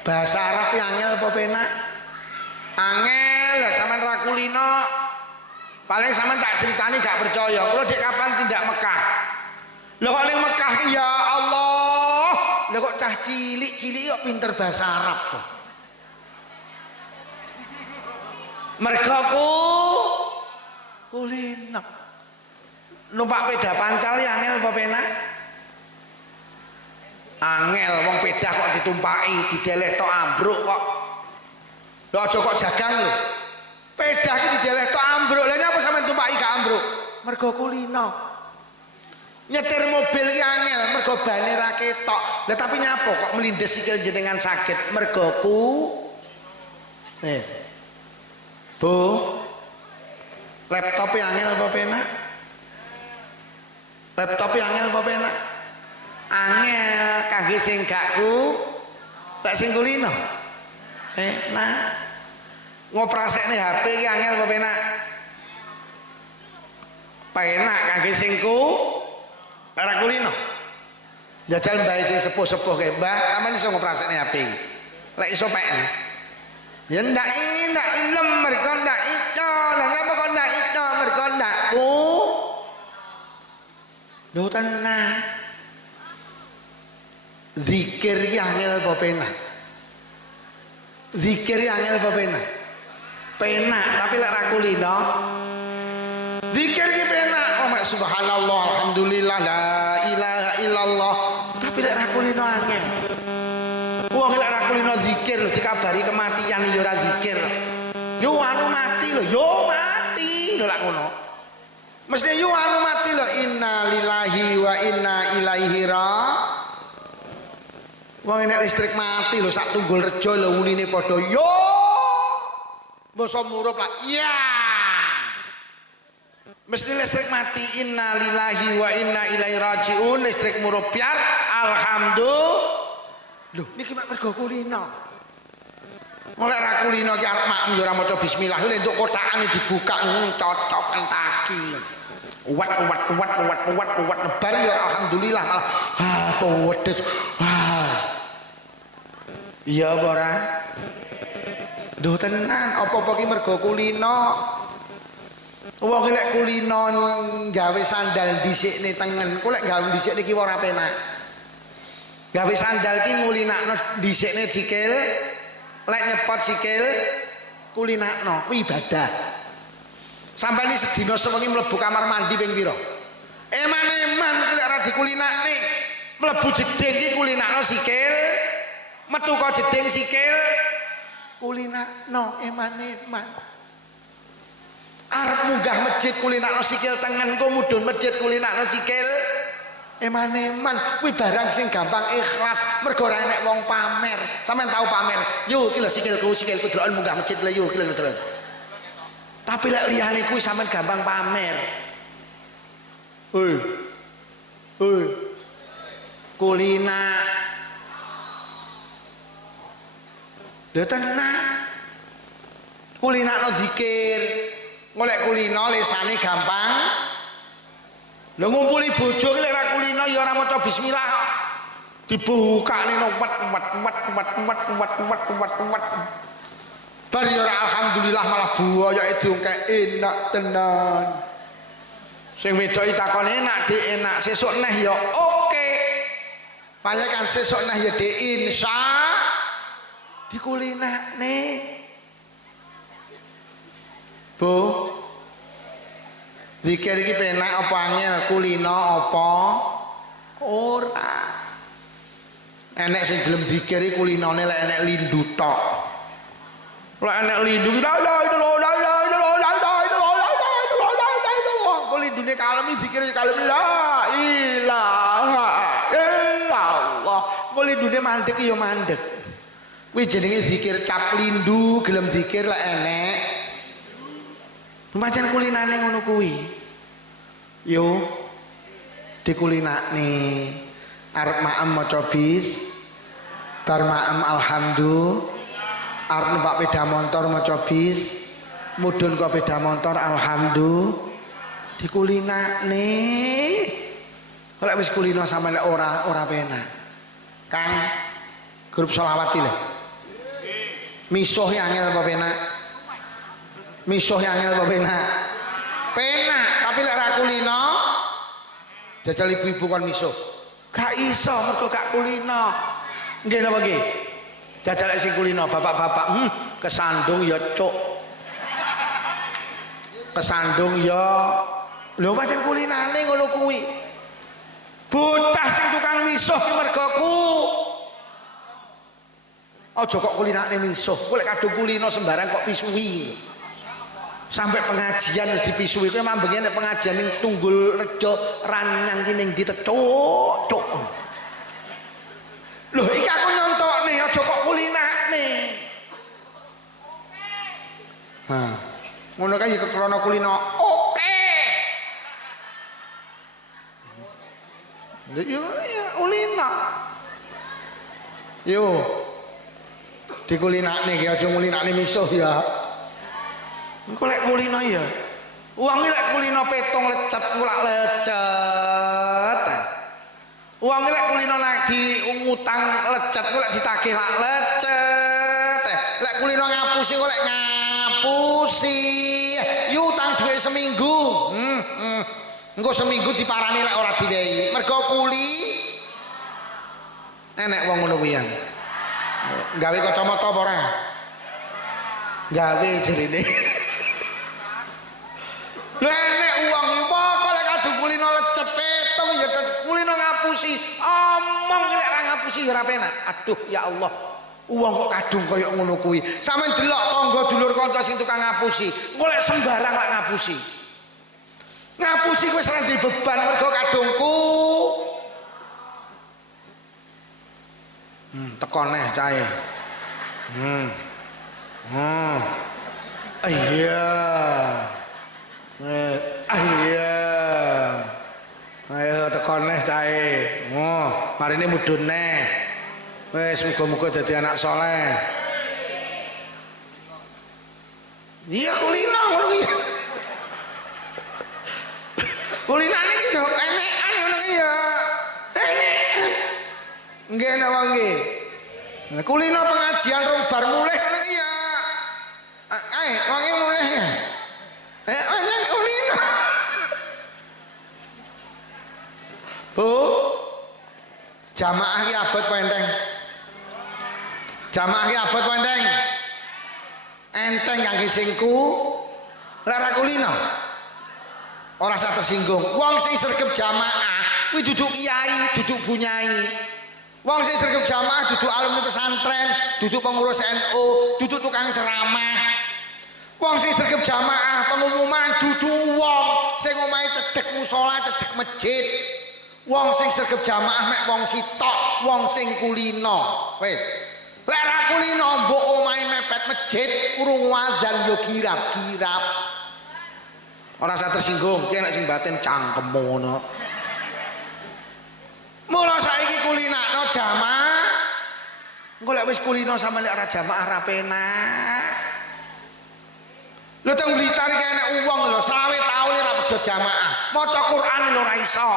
Bahasa Arab yang angel apa penak? Angel lah sampean ra kulino. Paling sampean tak ceritani gak percaya. Kula dek kapan tindak Mekah. Lho kok ning Mekah ya Allah. Lho kok cah cilik-cilik kok pinter bahasa Arab tuh. Mergo kulino. Numpak peda pancal ya angel apa penak? Angel wong peda kok ditumpaki, dideleh tok ambruk kok. Lho aja kok jagang lho. Peda iki dideleh tok ambruk. Lah nyapa sampean tumpaki gak ambruk? Mergo kulino. Nyetir mobil ki angel mergo bane ra ketok. Lah tapi nyapa kok melindes sikil jenengan sakit? Mergo Bu. Laptop angel apa penak? Laptop angel apa penak? Angel kangge sing gak lek sing kulino. Nah. Ngoprasekne HP iki angel apa penak? Penak kangge sing ora kulino. Jajal mbae sing sepuh-sepuh kae, Mbah, sampeyan iso ngoprasekne HP iki. Lek iso PN. Ya ndak ilem mergo ndak iso. Lah ngapa kok ndak iso? Mergo ndak Lho tenan. Zikir ki angel apa penak? Zikir ki angel apa penak? Penak, tapi lek ra kulino. Zikir ki penak. Oh mak subhanallah, alhamdulillah, la ilaha illallah. Tapi lek ra kulino angel. Wong lek ra kulino zikir lho dikabari kematian ya ora zikir. Yo anu mati lho, yo mati lho lak ngono. Mesti yo anu mati lho, inna lillahi wa inna ilaihi raji'un. Wong enek listrik mati lho sak Tunggul Rejo lho uline padha yo. Basa murup lah. Ya. Mesti listrik mati inna lillahi wa inna ilaihi raji'un listrik murup piar alhamdulillah. Lho niki mak mergo kulino. Oleh ra kulino ki arep makmu ora maca bismillah lho entuk kotakane dibuka cocok entaki. Uwat bar ya alhamdulillah malah pedes. Iya apa ora? Duh tenan apa-apa ki mergo kulino. Wong lek kulino gawe sandal dhisikne tengen, kok lek gawe dhisikne ki ora penak. Gawe sandal ki ngulinakno dhisikne sikil, lek nyepot sikil kulinakno kuwi ibadah. Sampai ini sedina sewengi mlebu kamar mandi ping pira? Eman-eman lek ora dikulinakne mlebu jeding ki kulinakno sikil. Metu kok jeding sikil kulinakno eman-eman. Arep munggah masjid kulinakno sikil tengen kok mudhun masjid kulinakno sikil eman-eman. Kuwi barang sing gampang ikhlas mergo ora enek wong pamer. Sampeyan tahu pamer? Yo iki lho sikilku deloken munggah masjid lho yo iki lho terus. Tapi lek liyane kuwi sampeyan gampang pamer. Kulina lho tenan. Kulinakno zikir. Golek kulino lisane gampang. Lho ngumpuli bojo ki lek ra kulino ya ora maca bismillah kok. Dibukane wet. Bar ya ora alhamdulillah malah buayake diungkek enak tenan. Sing wedok takone enak Dik enak, sesuk neh ya oke. Payakan sesuk neh ya Dik insya dikulinakne. Bu, zikir iki penak apa angel? Kulino apa ora? Enek sing gelem zikir iki kulinone lek enek lindu tok. Lek enek lindu la kok lindune kalem zikir kalem la ilaha illallah. Kok lindune mandek ya mandek. Kuwi jenenge zikir cap lindu, gelem zikir lek enek. Pancen kulinane ngono kuwi. Yo dikulinakne. Arep maem maca bis. Bar maem alhamdulillah. Arep numpak sepeda motor maca bis. Mudhun kok sepeda motor alhamdulillah. Dikulinakne. Kalau wis kulino sama lek ora penak. Kang grup selawat iki lho. Misuh yang angel apa penak? Misuh yang angel apa penak? Penak, tapi lek ra kulino jajal ibu-ibu kon misuh. Gak iso mergo gak kulino. Nggih napa nggih? Jajal sing kulino bapak-bapak, kesandung ya cuk. Kesandung ya lho pancen kulinane ngono kuwi. Bocah sing tukang misuh ki mergoku. Aja kok kulinane misuh. Kok lek kadung kulino sembarang kok pisuwi. Sampai pengajian dipisuwi kuwi mambenge nek pengajian ning Tunggul Rejo Ranyang ki ning ditecuk. Lho iki aku nyontokne aja kok kulinane. Nah, ngono kan ya krana kulino. Oke. Ya ulina. Yo. Dikulinakne ki aja ngulinakne misuh ya. Engko lek kulino ya. Wong iki lek kulino petung lecet kulak lecet. Wong iki lek kulino lagi ngutang lecet kulak ditagih lak lecet. Lek kulino ngapusi kok lek ngapusi. Yu utang duit seminggu. Engko seminggu diparani lek ora diwehi. Mergo kuli enek wong ngono kuwi. Gawe kacamata apa ora? Gawe jerine. Lha enek wong iki kok lek kadung kulino lecet petung ya kulino ngapusi. Omong lek ra ngapusi ya ora penak. Aduh ya Allah. Wong kok kadung kaya ngono kuwi. Sampeyan delok tangga dulur kanca sing tukang ngapusi. Engko lek sembarang lak ngapusi. Ngapusi wis ra duwe beban mergo kadungku. Teko neh cahe. Iya. Iya. Ayo teko neh cahe. Marine mudhun neh. Wis muga-muga dadi anak saleh. Iya kulino ngono iki. Kulinane iki yo enekan ngono iki ya. Nggih napa nggih? Kulino pengajian rong bar mulih ngono iki ya. Ae, wong iki mulih ya. Nyen kulino. Bu. Jamaah iki abot pendeng. Jamaah iki abot pendeng. Enteng kangge singku. Lek ra kulino. Ora usah tersinggung. Wong sing sregep jamaah kuwi duduk kiai, duduk bunyai. Wong sing sregep jamaah duduk alumni pesantren, duduk pengurus NU, duduk tukang ceramah. Wong sing sregep jamaah pengumuman duduk wong sing omahe cedhek musala, cedhek masjid. Wong sing sregep jamaah mek wong sitok, wong sing kulino. Wis. Lek ra kulino mbok omahe mepet masjid, urung azan yo girap-girap. Ora usah tersinggung, ki nek sing batin cangkem ngono. Mula saiki kulinakno jamaah. Engko lek wis kulino sampe lek ora jamaah ra penak. Lho teng Blitar iki enek wong lho 20 taun ora pedhot jamaah. Maca Quran lho ora iso.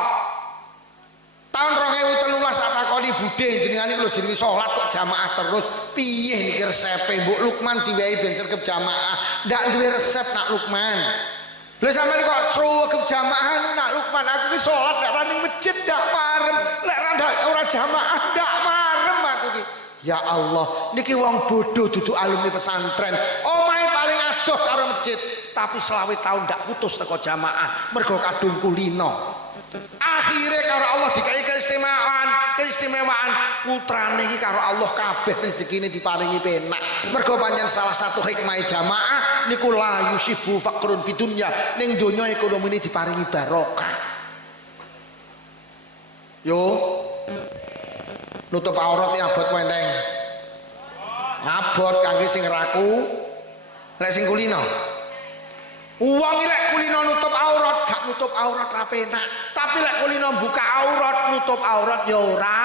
Tahun 2013 tak takoni budhe jenengane lho jenenge salat kok jamaah terus. Piye niki resepe Mbok Lukman diwehi ben sregep jamaah. Ndak duwe resep nak Lukman. Lha sampeyan kok sregep jamaah nak Lukman aku ki salat nek ra ning masjid ndak parem. Lek ora jamaah ndak parem aku ki. Ya Allah, niki wong bodoh duduk alumni pesantren. Omahe paling adoh karo masjid, tapi 20 tahun ndak putus teko jamaah mergo kadung kulino. Akhirnya karo Allah dikai keistimewaan putrane iki karo Allah kabeh rezekine diparingi penak. Mergo pancen salah satu hikmah jamaah niku la yusibu faqrun fi dunya, ning donya ekonomine diparingi barokah. Yo nutup aurat ya abot pendeng. Ngabot kangge sing raku. Lek sing kulino. Wong lek kulino nutup aurat, gak nutup aurat ra penak. Tapi lek kulino buka aurat, nutup aurat ya ora.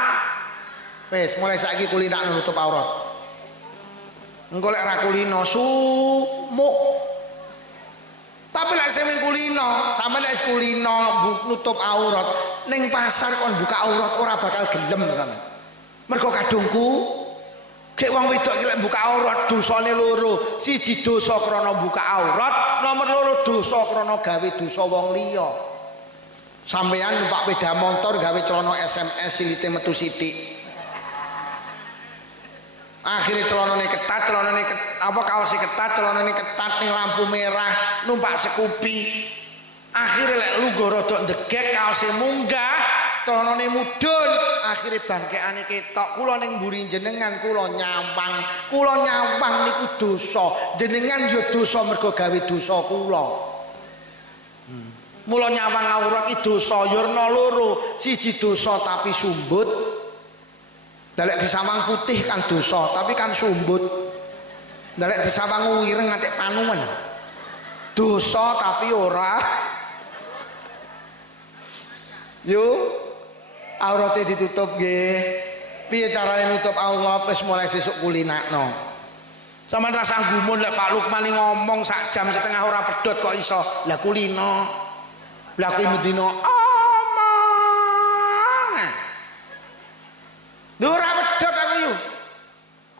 Wis mulai saiki kulino nutup aurat. Engko lek ra kulino sumuk. Tapi lek sing kulino, sampe lek kulino nutup aurat, ning pasar kon buka aurat ora bakal gelem sampe. Mergo kadungku gek wong wedok iki lek buka aurat dosane loro. Siji dosa krana buka aurat, nomor loro dosa krana gawe dosa wong liya. Sampeyan numpak sepeda motor gawe celana SMS silite metu sithik. Akhirnya celanane ketat, kaosnya ketat, celanane ketat ning lampu merah, numpak Scoopy. Akhirnya lek lugo rodok ndegek kaosnya munggah, celanane mudhun. Akhirnya bangkeane ketok. Kula ning mburi jenengan kula nyawang niku dosa. Jenengan ya dosa mergo gawe dosa kula. Mula nyawang aurat iki dosa ya ana loro. Siji dosa tapi sumbut. Dalek disawang putih kan dosa, tapi kan sumbut. Dalek disawang wireng nganti panumen. Dosa tapi ora. Yo, aurate ditutup nggih. Piye carane nutup aurat wis mulai sesuk kulinakno. Sampeyan rasa gumun lek Pak Lukman ngomong sak jam setengah ora pedhot kok iso. Lah kulino. Lah kuwi medina Ora pedhot aku yo.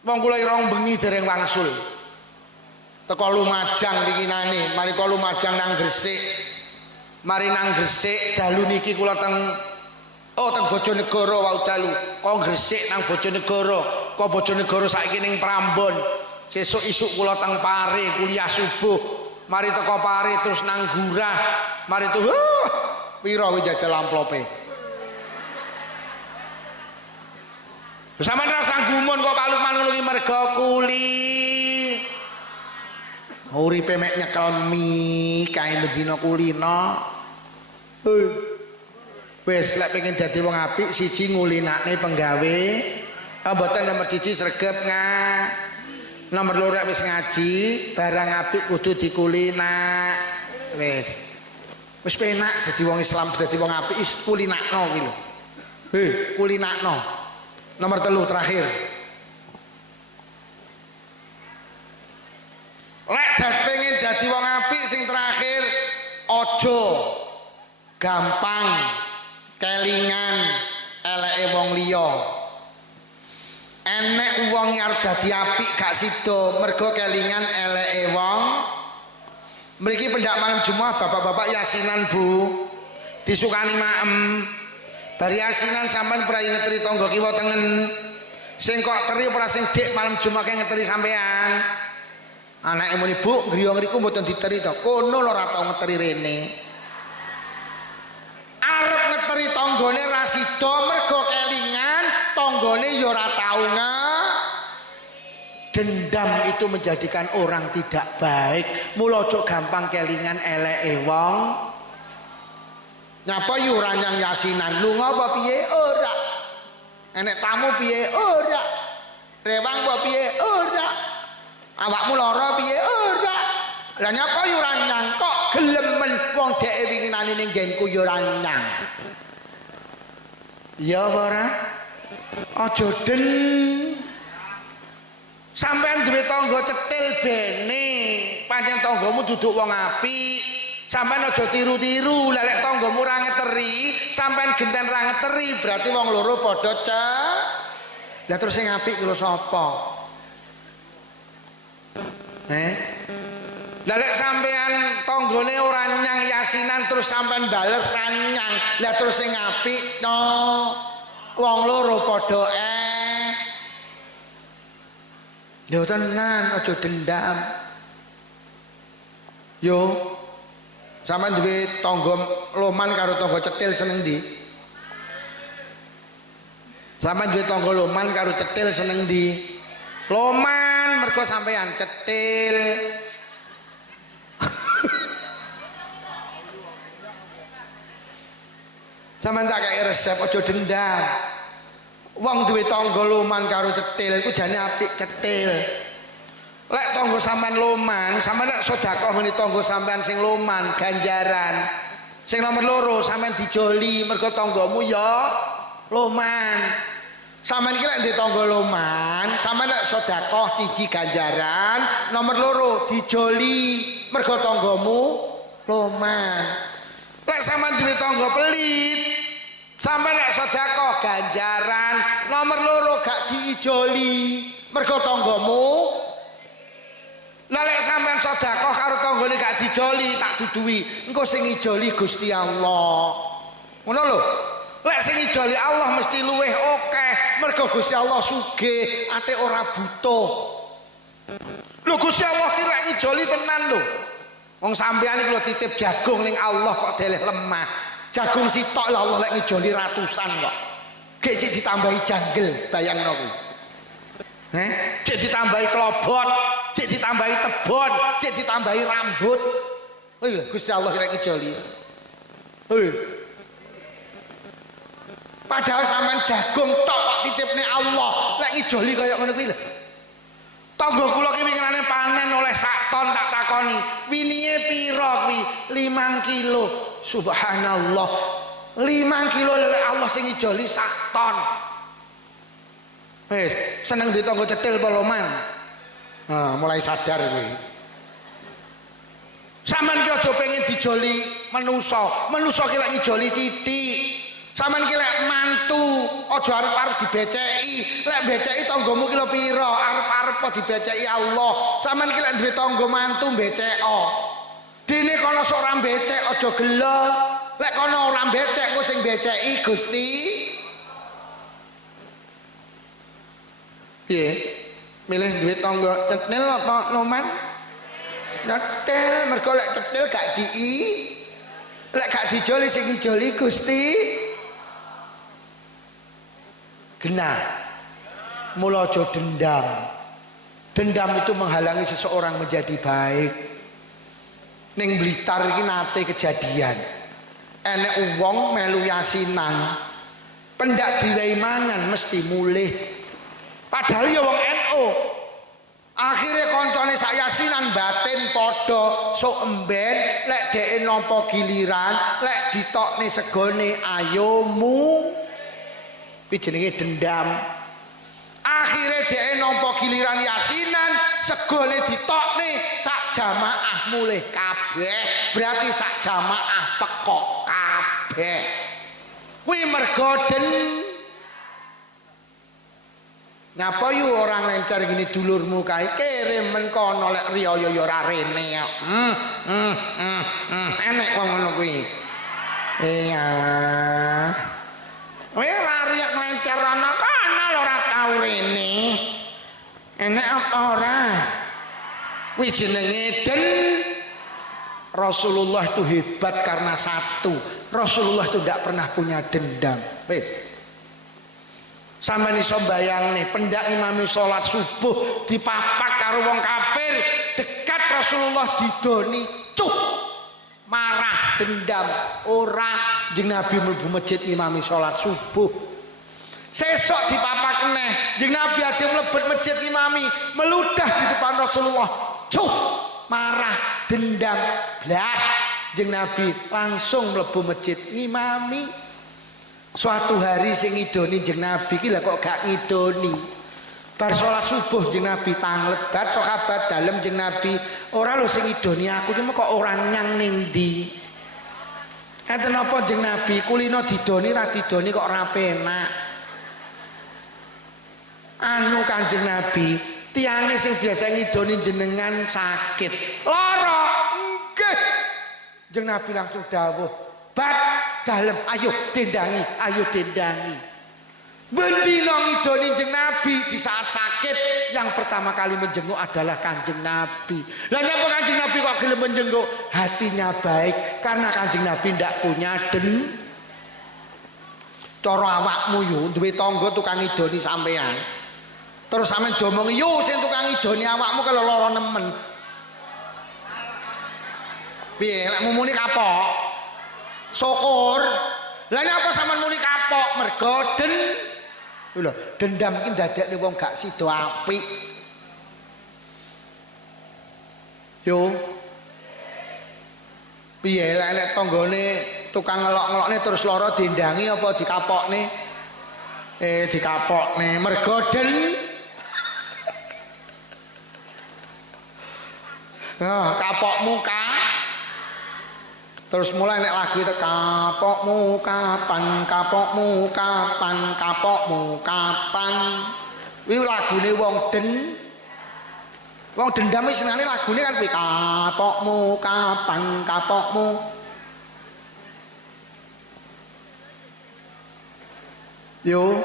Wong kula irong bengi dereng wangsul. Teko Lumajang bikinane, mari kok Lumajang nang Gresik. Mari nang Gresik dalu niki kula teng Bojonegoro wau dalu. Kok Gresik nang Bojonegoro, kok Bojonegoro saiki ning Prambon. Sesuk isuk kula teng Pare kuliah subuh. Mari teko Pare terus nang Gurah. Mari tuh pira kuwi jajal amplope. Sampeyan rasa gumun kok Pak Lukman ngono iki mergo kuli. Uripe mek nyekel mi kae medina kulino. Wis lek pengen dadi wong apik siji ngulinakne penggawe. Mboten nomor 1 sregep nomor 2 wis ngaji, barang apik kudu dikulinak. Wis penak dadi wong Islam, dadi wong apik wis kulinakno kuwi lho. Kulinakno. Nomor 3 terakhir. Lek pengen jadi wong apik sing terakhir, ojo gampang kelingan eleke wong liya. Enek wong arep dadi apik gak sida mergo kelingan eleke wong. Mriki pendak malam Jumat bapak-bapak yasinan Bu. Disukani maem. Bari asinan sampean prai ngeteri tangga kiwa tengen. Sing kok teri ora sing dik malam Jumat ngeteri sampean. Anake muni, "Bu, griya ngriku mboten diteri to." Kono lho ora tau ngeteri rene. Arep ngeteri tanggane ra sida mergo kelingan, tanggane ya ora tau dendam itu menjadikan orang tidak baik. Mula aja gampang kelingan eleke wong. Nyapa yu ora nyang yasinan lunga apa piye ora. Enek tamu piye ora. Rewang apa piye ora. Awakmu lara piye ora. Lah nyapa yu ora nyang kok gelemen wong dheke winginane ning nggenku yu ora nyang. Ya ora. Aja den. Sampeyan duwe tangga cetil bene, pancen tanggamu duduk wong apik. Sampeyan aja tiru-tiru, lek tanggamu ra ngeteri, sampeyan genten ra ngeteri, berarti wong loro padha cek. Lah terus sing apik lho sapa? Lah lek sampeyan tanggane ora nyang yasinan terus sampeyan bales nyang, lah terus sing apik to wong loro padha Yo tenan aja dendam. Yo sampean duwe tangga loman karo tangga cetil seneng ndi? Sampean duwe tangga loman karo cetil seneng ndi? Loman mergo sampean cetil. Sampeyan tak kei resep aja dendam. Wong duwe tangga loman karo cetil iku jane apik cetil. Lek tangga sampean loman, sampean nek sedekah ngene tangga sampean sing loman ganjaran. Sing nomor loro sampean dijoli mergo tanggamu ya loman. Sampeyan iki lek ndek tangga loman, sampeyan nek sedekah siji ganjaran, nomor loro dijoli mergo tanggamu loman. Lek sampeyan duwe tangga pelit, sampeyan nek sedekah ganjaran, nomor loro gak diijoli mergo tanggamu. Lah lek sampeyan sedekah karo tanggane gak dijoli, tak duduhi, engko sing ijoli Gusti Allah. Ngono lho. Lek sing ijoli Allah mesti luweh akeh mergo Gusti Allah sugih ate ora butuh. Lho Gusti Allah ki lek ijoli tenan lho. Wong sampeyan iki lho titip jagung ning Allah kok deleh lemah. Jagung sitok lho Allah lek ngijoli ratusan kok. Gek cek ditambahi janggel bayangno kuwi. Cek ditambahi klobot, cek ditambahi tebon, cek ditambahi rambut. Oh iya Gusti Allah lek ngijoli. Padahal sampean jagung tok kok titipne Allah lek ngijoli kaya ngono kuwi lho. Tangga kula ki winginane panen oleh sak ton tak takoni. Winihe pira kuwi? 5 kilo. Subhanallah. 5 kilo lek Allah sing ngijoli sak ton. Wis, seneng di tangga cetil apa loman? Nah, mulai sadar kuwi. Sampeyan ki aja pengen dijoli manusa. Manusa ki lek ngijoli titik. Sampeyan ki lek mantu aja arep-arep dibeceki. Lek beceki tanggamu ki lho pira? Arep-arep kok dibeceki Allah. Sampeyan ki lek duwe tangga mantu beceko. Dene kono sok ora becek aja gelo. Lek kono ora becek ku sing beceki Gusti. Piye? Milih duwe tangga cetil apa loman? Cetil, mergo lek cetil gak lek gak dijoli sing dijoli Gusti. Genah. Mula aja dendam. Dendam itu menghalangi seseorang menjadi baik. Ning Blitar iki nate kejadian. Enek wong melu yasinan. Pendak diwehi mangan mesti mulih. Padahal ya wong NU. Akhirnya koncone sak yasinan batin padha sok emben lek dheke nampa giliran lek ditokne segone ayomu. Kuwi jenenge dendam. Akhirnya dhek nampa giliran yasinan segone ditokne sak jamaah mulih kabeh. Berarti sak jamaah teko kabeh. Kuwi mergo ngapa yu orang lencer gini dulurmu kae kirim kono lek riyaya ya ora rene ya. Enek wong ngono kuwi. Iya. Kowe lari lencer ana kono lho ora tau rene. Enek apa ora? Kuwi jenenge Rasulullah itu hebat karena satu. Rasulullah itu tidak pernah punya dendam. Wis. Sampeyan iso bayangne pendak imami salat subuh dipapak karo wong kafir, dekat Rasulullah didoni, cuk. Marah, dendam, ora jeung Nabi mlebu masjid imami salat subuh. Sesok dipapak meneh, jeung Nabi aja mlebet masjid imami, meludah di depan Rasulullah. Cuk, marah, dendam, blas. Jeung Nabi langsung mlebu masjid imami. Suatu hari sing ngidoni jeung Nabi ki lha kok gak ngidoni. Bar salat subuh jeung Nabi tanglet bat sahabat dalem jeung Nabi, ora lho sing ngidoni aku cuma kok ora nyang ning ndi. Enten apa jeung Nabi kulino didoni ra didoni kok ora penak. Anu Kanjeng Nabi, tiange sing biasa ngidoni jenengan sakit. Lara, nggih. Jeung Nabi langsung dawuh, "Bat dalem ayo dendangi, ayo dendangi." Bendina ngidoni jeung Nabi di saat sakit, yang pertama kali menjenguk adalah Kanjeng Nabi. Lah nyapa Kanjeng Nabi kok gelem menjenguk? Hatinya baik karena Kanjeng Nabi ndak punya cara awakmu yo duwe tangga tukang ngidoni sampean. Terus sampean domong yo sing tukang ngidoni awakmu kalau lara nemen. Piye lek mumuni kapok? Syukur. Lah nyapa sampean muni kapok mergo Lho, dendam iki ndadekne wong gak sida apik. Yo. Piye lek tanggane tukang ngelok-ngelokne terus lara diendangi apa dikapokne? Dikapokne mergo kapokmu terus mulai nek lagu itu kapokmu kapan kuwi lagune wong dendam wis senengane lagune kan kuwi kapokmu kapan kapokmu yo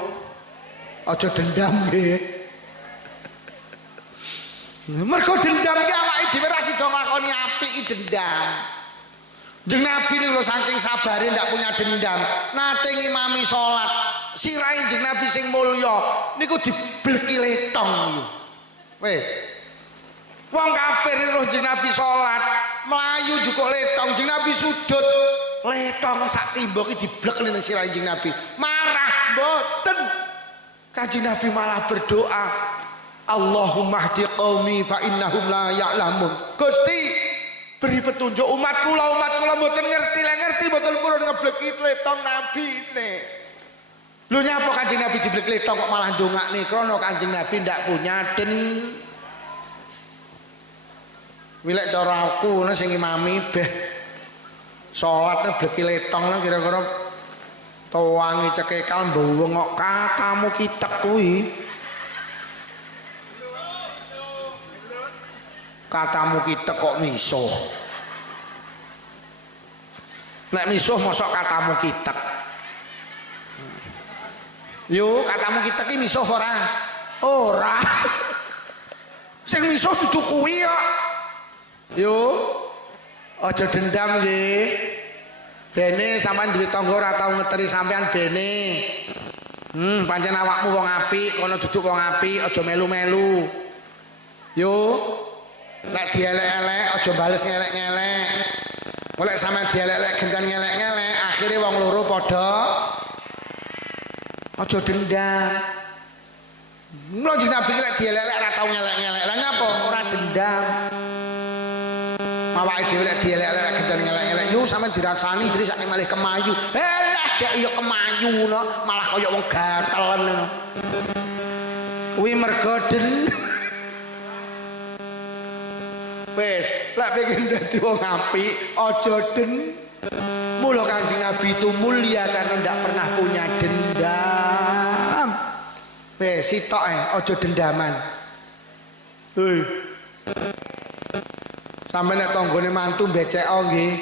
aja dendam nggih mergo dendam ki awake dhewe ra sida nglakoni apik dendam. Jeneng Nabi niku saking sabare ndak punya dendam. Nate ngimami salat, sirahe jeneng Nabi sing mulya niku dibleki letong yo. Wis. Wong kafir roh jeneng Nabi salat, mlayu jukuk letong, jeneng Nabi sujud, letong sak timbok iki diblekne ning sirahe jeneng Nabi. Marah mboten. Kanjeng Nabi malah berdoa, Allahumma hdi qaumi fa innahum la ya'lamun. Gusti beri petunjuk umat kula mboten ngerti mboten purun ngebleki letong nabine. Lho nyapa Kanjeng Nabi dibleki letong kok malah ndongakne krana Kanjeng Nabi ndak punya Wilek cara aku ngono sing imami beh salat bleki letong kira-kira towangi cekekal mbowong kok katamu kitek kuwi. Katamu kita kok misuh. Nek misuh mosok katamu kita. Yo katamu kita ki misuh ora? Ora. Sing misuh dudu kuwi kok. Yo aja dendam nggih. Bene sampean duwe tangga ora tau ngeteri sampean bene. Pancen awakmu wong apik, kono duduk wong apik, aja melu-melu. Yo nek dielek-elek aja bales ngelek-ngelek. Oleh sampean dielek-elek gendan ngelek-ngelek, akhire wong loro padha aja dendam. Mula jeneng Nabi lek dielek-elek ora tau ngelek-ngelek. Lah nyapa ora dendam. Awake dhewe lek dielek-elek gendan ngelek-ngelek, yo sampean dirasani diri sak malih kemayu. Lah dek yo kemayu no, malah kaya wong gatelen ngono. Kuwi mergo wes, lek pengen dadi wong apik, aja Mula Kanjeng Nabi itu mulia karena ndak pernah punya dendam. Wes, sitok aja dendaman. Hei. Sampe nek tanggane mantu becek nggih.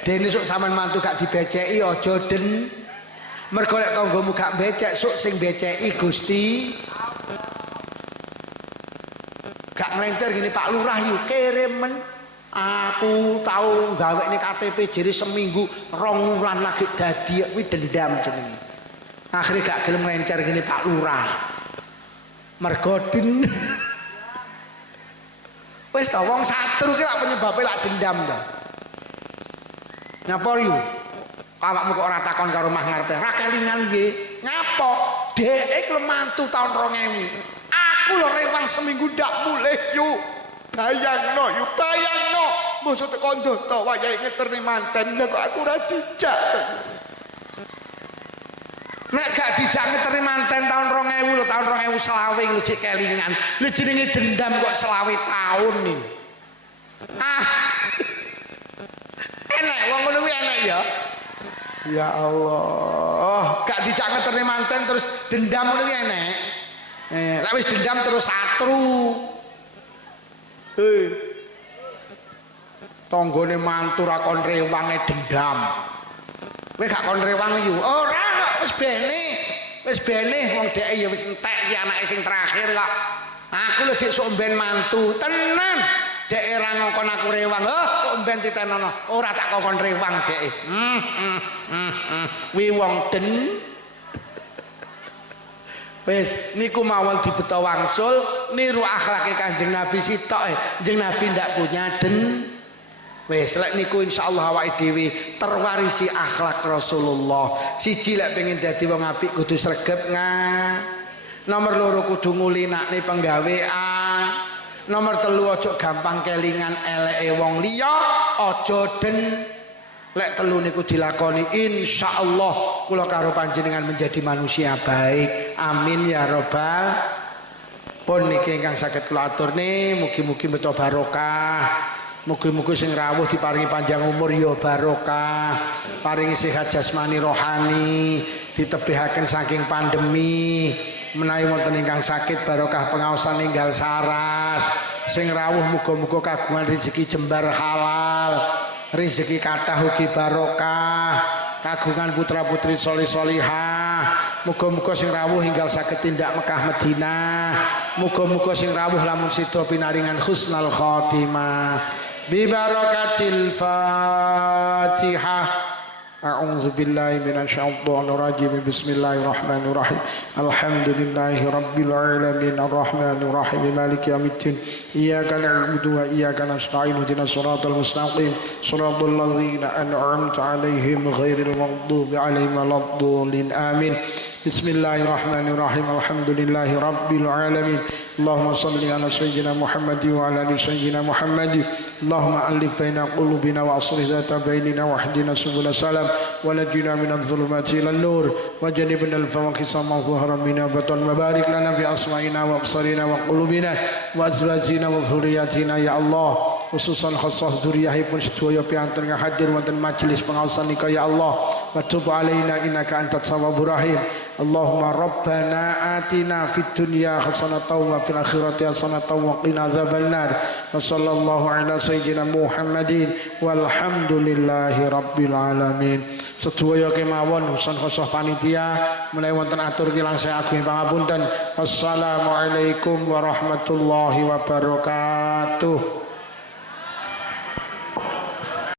Dene sok sampean mantu gak dibeceki aja mergo lek tanggamu gak becek sok sing beceki Gusti. Gak nglencer gini Pak Lurah yuk kirimen aku tahu gawe ini KTP jadi seminggu 2 wulan lagi dadi kuwi dendam jenenge. Akhirnya gak gelem nglencer gini Pak Lurah. Mergo wis ta wong satru ki lak penyebabe lak dendam ta. Nyapa yu? Awakmu kok ora takon karo mah ngarepe. Ra kelingan nggih. Nyapa? Dhek lemantu tahun 2000. Aku lho rewang seminggu ndak mulih yuk. Bayangno. Mosok teko ndoto wayahe ngeterni manten lha kok aku ora dijak. Nek gak dijak ngeterni manten tahun 2000 lho, tahun 2020 lho cek kelingan. Lho jenenge dendam kok 20 tahun nih. Enak wong ngono kuwi enak ya. Ya Allah, gak dijak ngeterni manten terus dendam ngono kuwi enak. Lek wis dendam terus satru. Tanggane mantu ra kon rewange dendam. Kowe gak kon rewang yu. Ora kok wis bene wong dheke ya wis entek iki anake sing terakhir kok. Aku lho jek sok mben mantu, tenan. Dheke ra ngongkon aku rewang. Kok mben titenono. Ora tak kokon rewang dheke. Kuwi wong wis niku mawon dibeta wangsul niru akhlake Kanjeng Nabi sitok. Kanjeng Nabi ndak punya Wes lek niku insyaallah awake dhewe terwarisi akhlak Rasulullah. Siji lek pengen dadi wong apik kudu sregep Nomor loro kudu ngulinakne penggawean. Nomor telu aja gampang kelingan eleke wong liya, aja den. Lek telu niku dilakoni insyaallah kula karo panjenengan menjadi manusia baik. Amin ya robbal. Pun niki ingkang saged kula aturne mugi-mugi beto barokah. Mugi-mugi sing rawuh diparingi panjang umur ya barokah, paringi sehat jasmani rohani, ditebihaken saking pandemi, menawi wonten ingkang sakit barokah pengaosan ninggal saras, sing rawuh muga-muga kagungan rezeki jembar halal, rezeki kathah ugi barokah, kagungan putra-putri solih-solihah. Muga-muga sing rawuh hinggal saged tindak Mekah Madinah. Muga-muga sing rawuh lamun sida pinaringan husnul khotimah. Bi barakatil Fatihah. A'udzu billahi minasyaitonir rajim. Bismillahirrahmanirrahim. Alhamdulillahi rabbil alamin arrahmanir rahim maliki yaumiddin. Iyyaka na'budu wa iyyaka nasta'in ihdinas siratal mustaqim siratal ladzina an'amta 'alaihim ghairil maghdubi 'alaihim waladdallin. Amin. Bismillahirrahmanirrahim. Alhamdulillahi rabbil alamin. Allahumma salli ala sayyidina Muhammad wa ala ali sayyidina Muhammad. Allahumma alif baina qulubina wa aslih zata bainina wa hdina subul salam wa najina minadh dhulumati ilan nur wa janibna al-fawaqisa ma dhahara minna batan wa barik lana fi asma'ina wa absarina wa qulubina wa azwajina wa dhurriyyatina ya Allah. Khususan khassah dzurriyyahipun sedaya piantun yang hadir wonten majelis pengaosan nika ya Allah. Wa tub alaina innaka antat tawwabur rahim. Allahumma rabbana atina fid dunya hasanatan wa fil akhirati hasanatan wa qina adzabannar. Wa sallallahu ala sayyidina Muhammadin walhamdulillahi rabbil alamin. Sedaya kemawon urusan khosoh panitia menawi wonten atur kilang saya agung pangapunten. Wassalamualaikum warahmatullahi wabarakatuh.